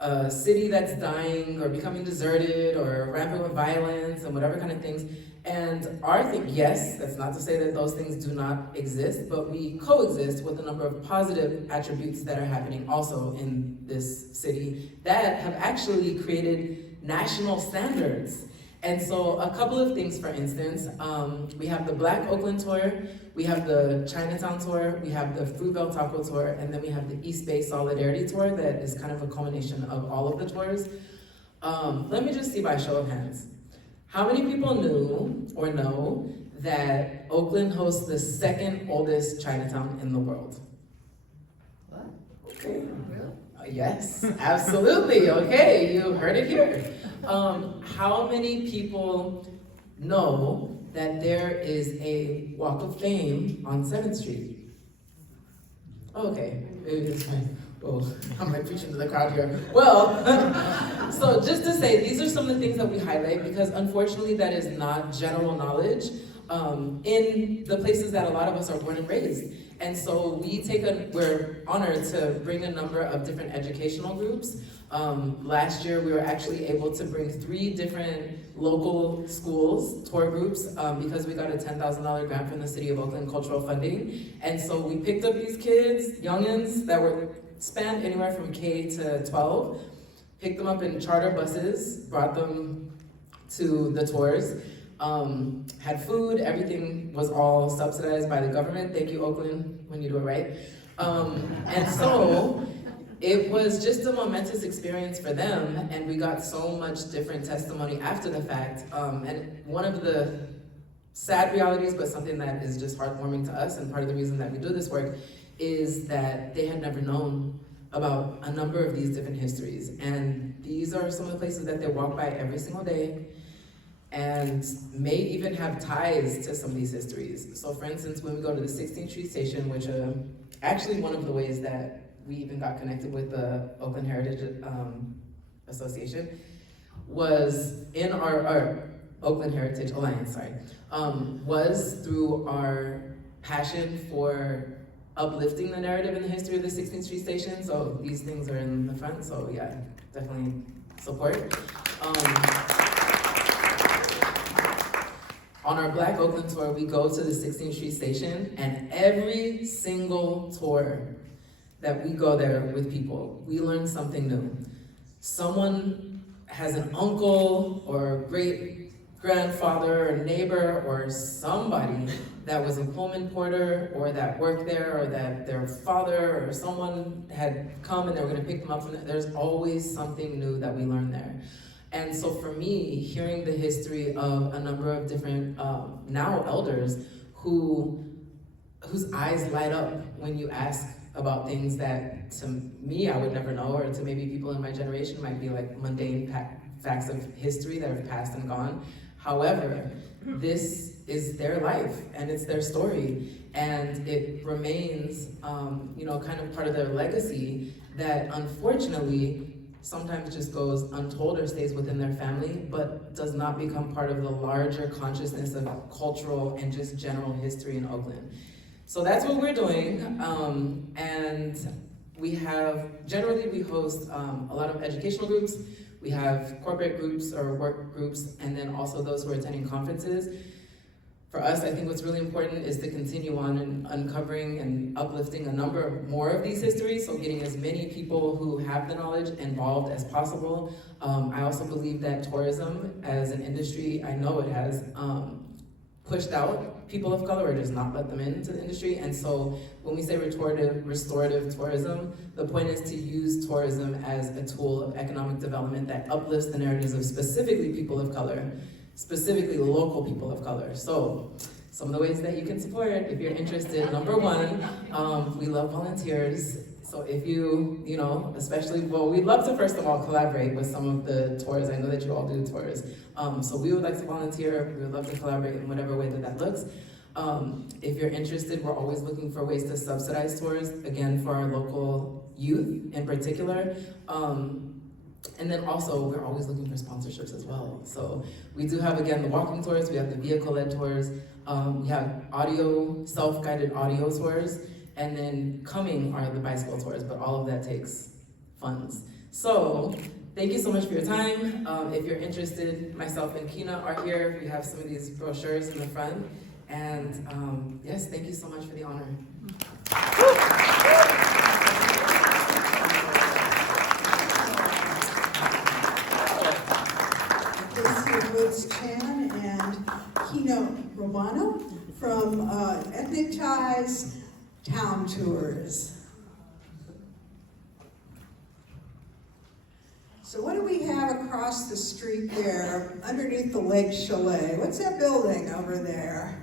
a city that's dying or becoming deserted or rampant with violence and whatever kind of things. And our thing, yes, that's not to say that those things do not exist, but we coexist with a number of positive attributes that are happening also in this city that have actually created national standards. And so a couple of things, for instance, we have the Black Oakland Tour, we have the Chinatown Tour, we have the Fruitvale Taco Tour, and then we have the East Bay Solidarity Tour that is kind of a culmination of all of the tours. Let me just see by show of hands. How many people knew or know that Oakland hosts the second oldest Chinatown in the world? What? Okay. Yes, absolutely. Okay, you heard it here. How many people know that there is a Walk of Fame on 7th Street? Okay, maybe it's fine. Oh, I'm like preaching to the crowd here. Well, so just to say, these are some of the things that we highlight because unfortunately that is not general knowledge. in the places that a lot of us are born and raised. And so we're honored to bring a number of different educational groups. Last year, we were actually able to bring 3 different local schools tour groups because we got a $10,000 grant from the City of Oakland Cultural Funding. And so we picked up these kids, youngins, that were spanned anywhere from K to 12, picked them up in charter buses, brought them to the tours, had food, everything was all subsidized by the government. Thank you, Oakland, when you do it right. And so it was just a momentous experience for them, and we got so much different testimony after the fact. And one of the sad realities, but something that is just heartwarming to us, and part of the reason that we do this work, is that they had never known about a number of these different histories. And these are some of the places that they walk by every single day, and may even have ties to some of these histories. So for instance, when we go to the 16th Street Station, which actually one of the ways that we even got connected with the Oakland Heritage Association was in our Oakland Heritage Alliance, was through our passion for uplifting the narrative and the history of the 16th Street Station. So these things are in the front, so yeah, definitely support. On our Black Oakland tour, we go to the 16th Street Station, and every single tour that we go there with people, we learn something new. Someone has an uncle or great-grandfather or neighbor or somebody that was a Pullman porter or that worked there, or that their father or someone had come and they were gonna pick them up from there. There's always something new that we learn there. And so for me, hearing the history of a number of different now elders whose eyes light up when you ask about things that to me I would never know, or to maybe people in my generation might be like mundane facts of history that have passed and gone. However, this is their life and it's their story, and it remains kind of part of their legacy that unfortunately sometimes just goes untold or stays within their family, but does not become part of the larger consciousness of cultural and just general history in Oakland. So that's what we're doing, and we host a lot of educational groups, we have corporate groups or work groups, and then also those who are attending conferences. For us, I think what's really important is to continue on and uncovering and uplifting a number more of these histories, so getting as many people who have the knowledge involved as possible. I also believe that tourism as an industry, I know it has pushed out people of color or does not let them into the industry. And so when we say restorative tourism, the point is to use tourism as a tool of economic development that uplifts the narratives of specifically people of color, specifically local people of color. So some of the ways that you can support, if you're interested, number one, we love volunteers. So if you we'd love to first of all collaborate with some of the tours. I know that you all do tours. So we would like to volunteer. We would love to collaborate in whatever way that looks. If you're interested, we're always looking for ways to subsidize tours, again, for our local youth in particular. And then also, we're always looking for sponsorships as well. So we do have, again, the walking tours, we have the vehicle-led tours, we have self-guided audio tours, and then coming are the bicycle tours, but all of that takes funds. So thank you so much for your time. If you're interested, myself and Kina are here. We have some of these brochures in the front. And yes, thank you so much for the honor. Woods Chan and Kino Romano from Ethnic Ties Town Tours. So what do we have across the street there, underneath the Lake Chalet? What's that building over there?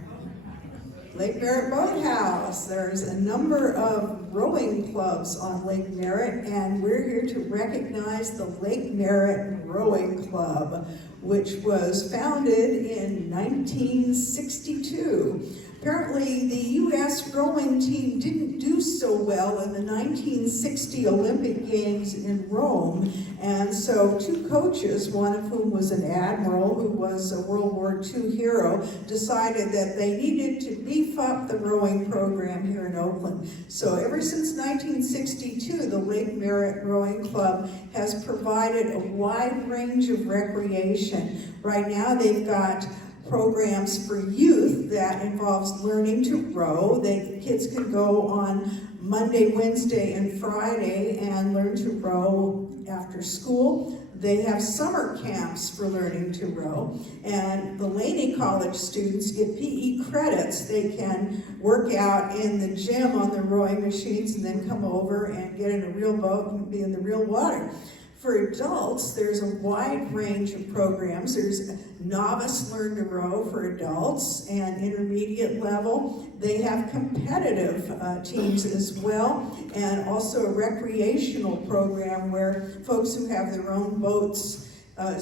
Lake Merritt Boathouse. There's a number of rowing clubs on Lake Merritt, and we're here to recognize the Lake Merritt Rowing Club, which was founded in 1962. Apparently, the U.S. rowing team didn't do so well in the 1960 Olympic Games in Rome, and so two coaches, one of whom was an admiral who was a World War II hero, decided that they needed to beef up the rowing program here in Oakland. So ever since 1962, the Lake Merritt Rowing Club has provided a wide range of recreation. Right now, they've got programs for youth that involves learning to row. Kids can go on Monday, Wednesday, and Friday and learn to row after school. They have summer camps for learning to row. And the Laney College students get PE credits. They can work out in the gym on the rowing machines and then come over and get in a real boat and be in the real water. For adults, there's a wide range of programs. There's novice learn to row for adults and intermediate level. They have competitive teams as well, and also a recreational program where folks who have their own boats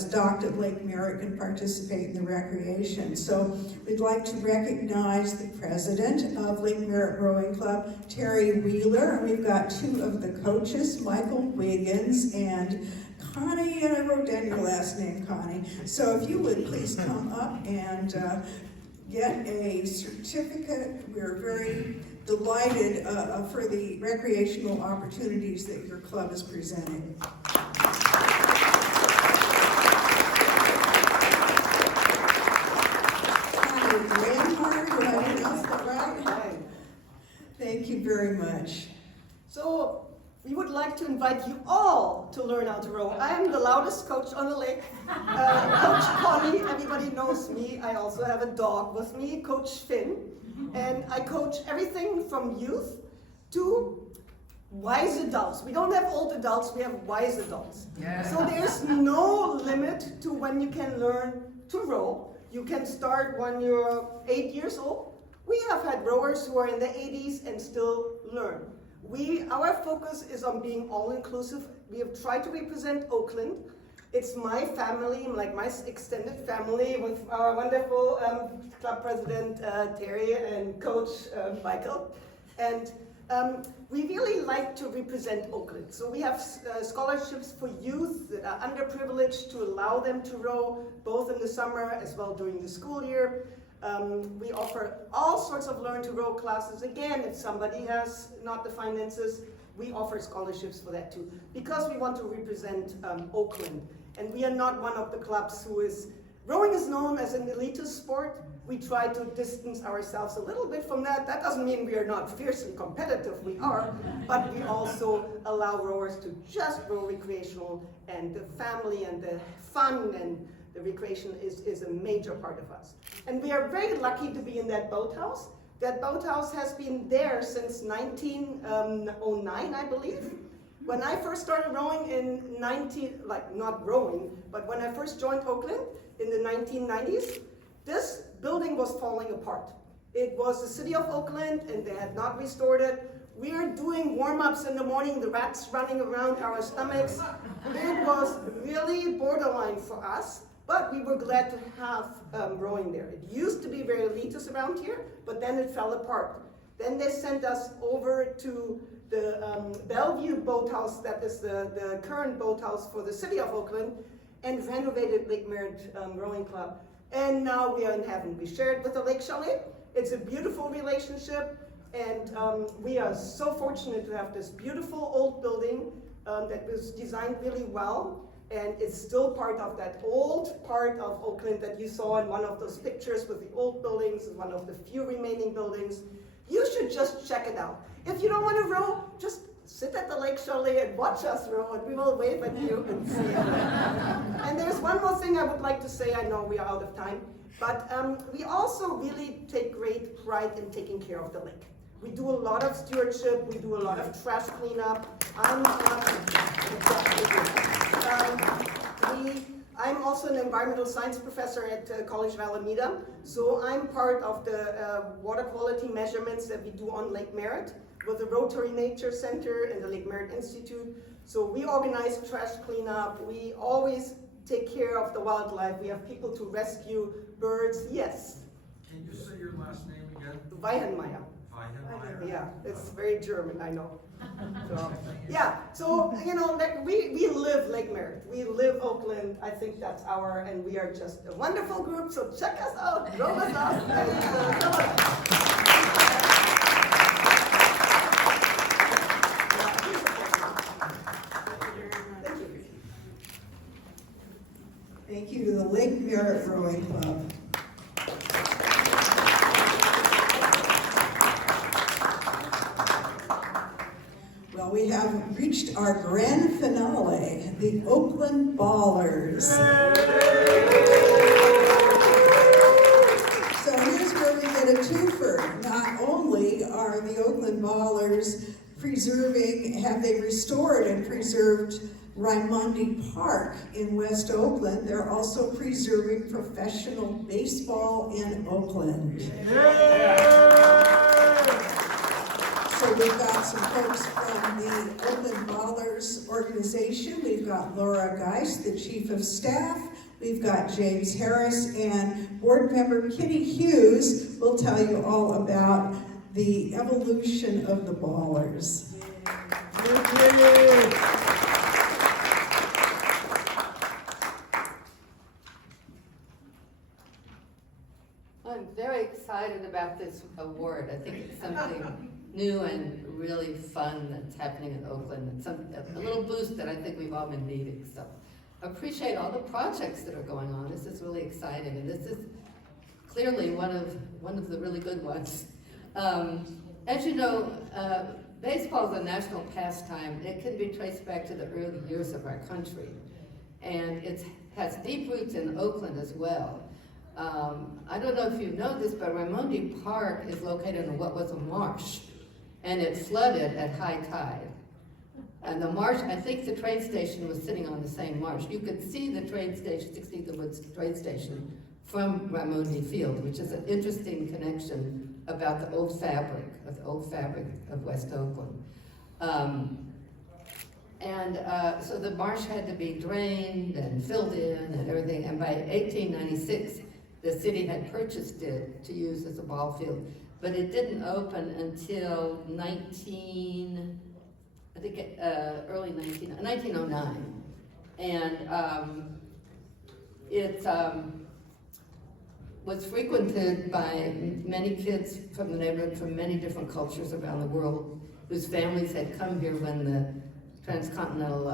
docked at Lake Merritt can participate in the recreation. So we'd like to recognize the president of Lake Merritt Rowing Club, Terry Wheeler, and we've got two of the coaches, Michael Wiggins and Connie, and I wrote down your last name, Connie. So if you would please come up and get a certificate. We're very delighted for the recreational opportunities that your club is presenting. Thank you very much. So we would like to invite you all to learn how to row. I am the loudest coach on the lake. Coach Connie, everybody knows me. I also have a dog with me, Coach Finn. And I coach everything from youth to wise adults. We don't have old adults, we have wise adults. Yeah. So there's no limit to when you can learn to row. You can start when you're 8 years old. We have had rowers who are in the 80s and still learn. Our focus is on being all-inclusive. We have tried to represent Oakland. It's my family, like my extended family, with our wonderful club president Terry and coach Michael. And we really like to represent Oakland. So we have scholarships for youth that are underprivileged to allow them to row, both in the summer as well during the school year. We offer all sorts of learn to row classes. Again, if somebody has not the finances, we offer scholarships for that too, because we want to represent Oakland. And we are not one of the clubs who is, rowing is known as an elitist sport. We try to distance ourselves a little bit from that. That doesn't mean we are not fiercely competitive, we are, but we also allow rowers to just row recreational, and the family and the fun and the recreation is a major part of us. And we are very lucky to be in that boathouse. That boathouse has been there since 1909, I believe. When I first started rowing in not rowing, but when I first joined Oakland in the 1990s, this building was falling apart. It was the city of Oakland and they had not restored it. We are doing warm-ups in the morning, the rats running around our stomachs. It was really borderline for us. But we were glad to have rowing there. It used to be very elitist around here, but then it fell apart. Then they sent us over to the Bellevue boathouse, that is the current boathouse for the city of Oakland, and renovated Lake Merritt Rowing Club. And now we are in heaven. We share it with the Lake Chalet. It's a beautiful relationship, and we are so fortunate to have this beautiful old building that was designed really well. And it's still part of that old part of Oakland that you saw in one of those pictures with the old buildings, one of the few remaining buildings. You should just check it out. If you don't want to row, just sit at the Lake Chalet and watch us row, and we will wave at you and see it. And there's one more thing I would like to say. I know we are out of time, but we also really take great pride in taking care of the lake. We do a lot of stewardship, we do a lot of trash cleanup. I'm also an environmental science professor at College of Alameda, so I'm part of the water quality measurements that we do on Lake Merritt with the Rotary Nature Center and the Lake Merritt Institute. So we organize trash cleanup, we always take care of the wildlife, we have people to rescue birds. Yes? Can you say your last name again? Weihenmayer. Yeah, it's very German, I know. So, yeah, so, you know, we live Lake Merritt. We live Oakland. I think that's and we are just a wonderful group, so check us out, grow with us, and come on. Thank you to the Lake Merritt Rowing Club. Well, we have reached our grand finale, the Oakland Ballers. So here's where we get a twofer. Not only are the Oakland Ballers have they restored and preserved Raimondi Park in West Oakland, they're also preserving professional baseball in Oakland. So we've got some folks from the Oakland Ballers organization. We've got Laura Geist, the Chief of Staff. We've got James Harris, and board member Kitty Hughes will tell you all about the evolution of the Ballers. I'm very excited about this award. I think it's something new and really fun that's happening in Oakland. It's a little boost that I think we've all been needing. So I appreciate all the projects that are going on. This is really exciting, and this is clearly one of the really good ones. As you know, baseball is a national pastime. It can be traced back to the early years of our country, and it has deep roots in Oakland as well. I don't know if you know this, but Raimondi Park is located in what was a marsh, and it flooded at high tide. And the marsh, I think the train station was sitting on the same marsh. You could see the train station, 60 the Woods train station, from Raimondi Field, which is an interesting connection about the old fabric of West Oakland. So the marsh had to be drained and filled in and everything, and by 1896, the city had purchased it to use as a ball field, but it didn't open until early 1909. And it was frequented by many kids from the neighborhood from many different cultures around the world whose families had come here when the transcontinental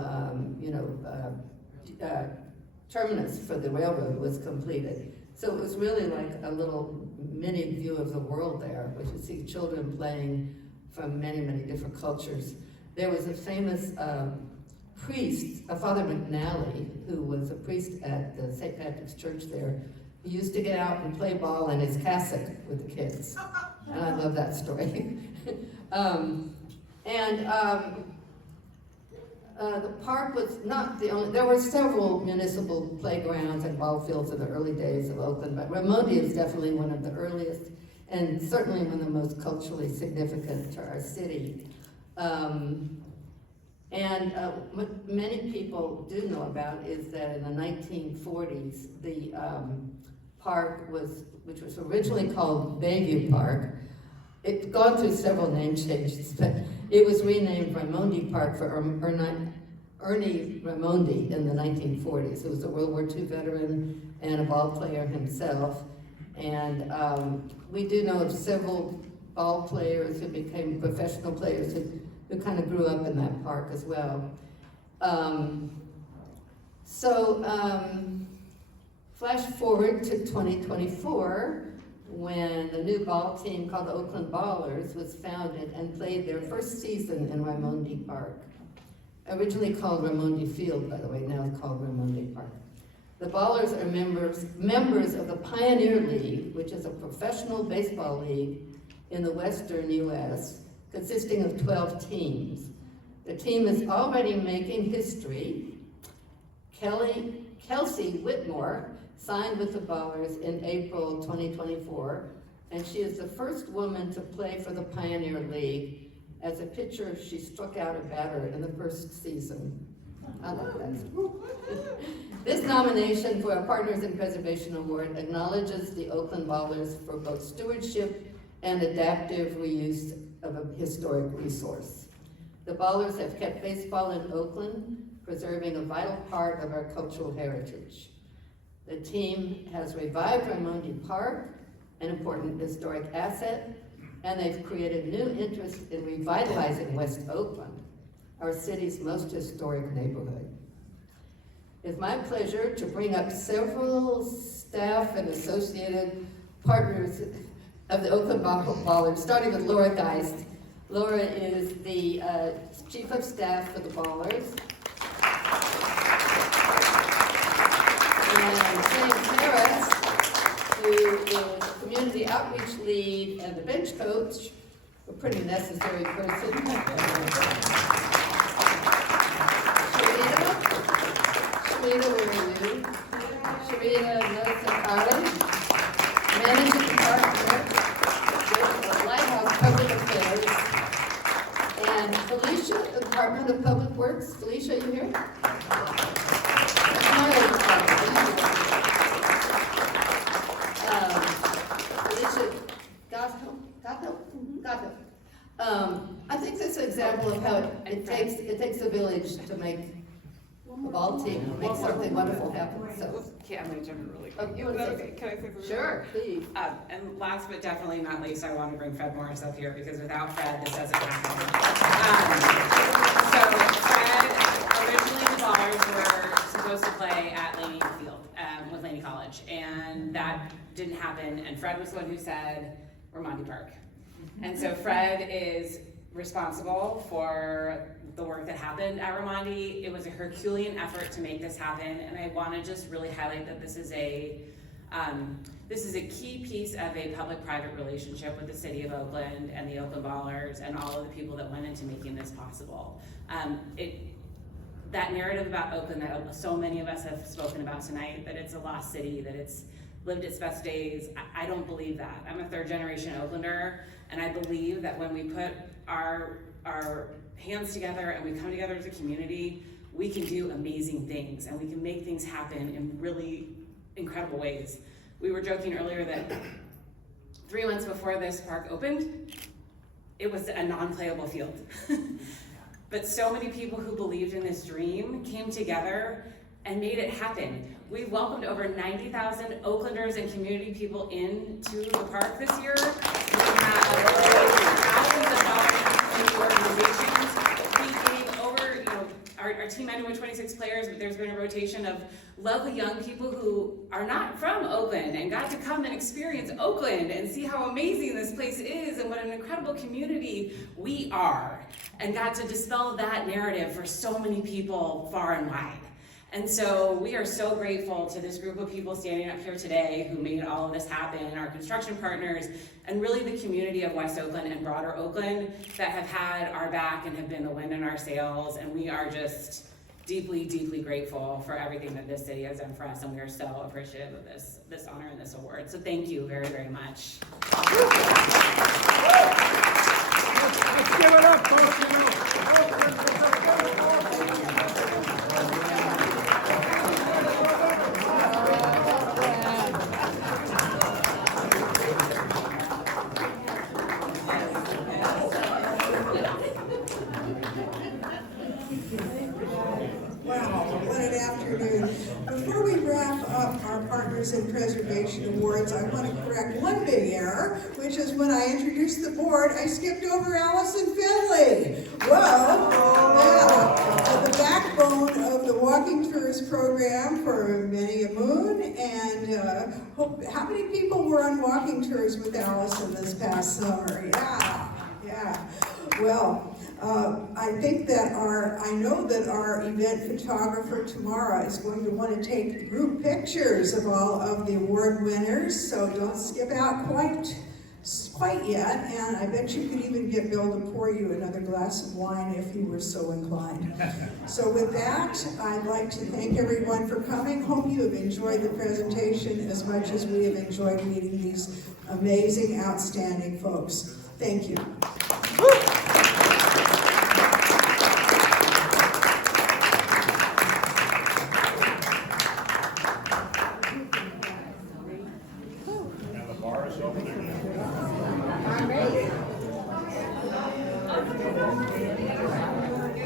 terminus for the railroad was completed. So it was really like a little mini view of the world there, which you see children playing from many, many different cultures. There was a famous priest, Father McNally, who was a priest at the St. Patrick's Church there. He used to get out and play ball in his cassock with the kids. And I love that story. The park was not the only, there were several municipal playgrounds and ball fields in the early days of Oakland, but Raimondi is definitely one of the earliest and certainly one of the most culturally significant to our city. What many people do know about is that in the 1940s, the park which was originally called Bayview Park, it's gone through several name changes, but it was renamed Raimondi Park for Ernie Raimondi in the 1940s. He was a World War II veteran and a ball player himself. And we do know of several ball players who became professional players who kind of grew up in that park as well. Flash forward to 2024, when the new ball team called the Oakland Ballers was founded and played their first season in Raimondi Park. Originally called Raimondi Field, by the way, now it's called Raimondi Park. The Ballers are members of the Pioneer League, which is a professional baseball league in the western U.S., consisting of 12 teams. The team is already making history. Kelsey Whitmore signed with the Ballers in April 2024, and she is the first woman to play for the Pioneer League. As a pitcher, she struck out a batter in the first season. I like that. This nomination for a Partners in Preservation Award acknowledges the Oakland Ballers for both stewardship and adaptive reuse of a historic resource. The Ballers have kept baseball in Oakland, preserving a vital part of our cultural heritage. The team has revived Raimondi Park, an important historic asset, and they've created new interest in revitalizing West Oakland, our city's most historic neighborhood. It's my pleasure to bring up several staff and associated partners of the Oakland Ballers, starting with Laura Geist. Laura is the Chief of Staff for the Ballers. And James Harris, who is Community Outreach Lead and the bench coach, a pretty necessary person. Sharita, where are you? Sharita Nelson College, Managing Partner with the Lighthouse Public Affairs. And Felicia, Department of Public Works. Felicia, you here? Felicia, Gotham. I think this is an example of how it takes a village to make a ball team, make something wonderful happen. So, I'm going to jump in really oh, quick. you want to say Okay, can I say something? Sure, please. And last but definitely not least, I want to bring Fred Morris up here because without Fred, this doesn't happen. So Fred, originally the Ballers were supposed to play at Laney Field with Laney College, and that didn't happen. And Fred was the one who said Raimondi Park. And so Fred is responsible for the work that happened at Raimondi. It was a Herculean effort to make this happen, and I want to just really highlight that this is a key piece of a public-private relationship with the city of Oakland and the Oakland Ballers and all of the people that went into making this possible. That narrative about Oakland that so many of us have spoken about tonight, that it's a lost city, that it's lived its best days, I don't believe that. I'm a third-generation Oaklander, and I believe that when we put our hands together and we come together as a community, we can do amazing things and we can make things happen in really incredible ways. We were joking earlier that 3 months before this park opened, it was a non-playable field. But so many people who believed in this dream came together and made it happen. We welcomed over 90,000 Oaklanders and community people into the park this year. We have thousands of dollars in the organizations. We gave over, our team ended with 26 players, but there's been a rotation of lovely young people who are not from Oakland and got to come and experience Oakland and see how amazing this place is and what an incredible community we are, and got to dispel that narrative for so many people far and wide. And so we are so grateful to this group of people standing up here today who made all of this happen, our construction partners, and really the community of West Oakland and broader Oakland that have had our back and have been the wind in our sails. And we are just deeply, deeply grateful for everything that this city has done for us. And we are so appreciative of this honor and this award. So thank you very, very much. Let's give it up, folks. Wow, what an afternoon. Before we wrap up our Partners in Preservation Awards, I want to correct one big error, which is when I introduced the board, I skipped over Allison Finley. Whoa, yeah, the backbone of the Walking Tours program for many a moon, and how many people were on Walking Tours with Allison this past summer? Yeah. Well, I know that our event photographer tomorrow is going to want to take group pictures of all of the award winners, so don't skip out quite yet, and I bet you could even get Bill to pour you another glass of wine if you were so inclined. So with that, I'd like to thank everyone for coming. Hope you have enjoyed the presentation as much as we have enjoyed meeting these amazing, outstanding folks. Thank you. And the bar is open.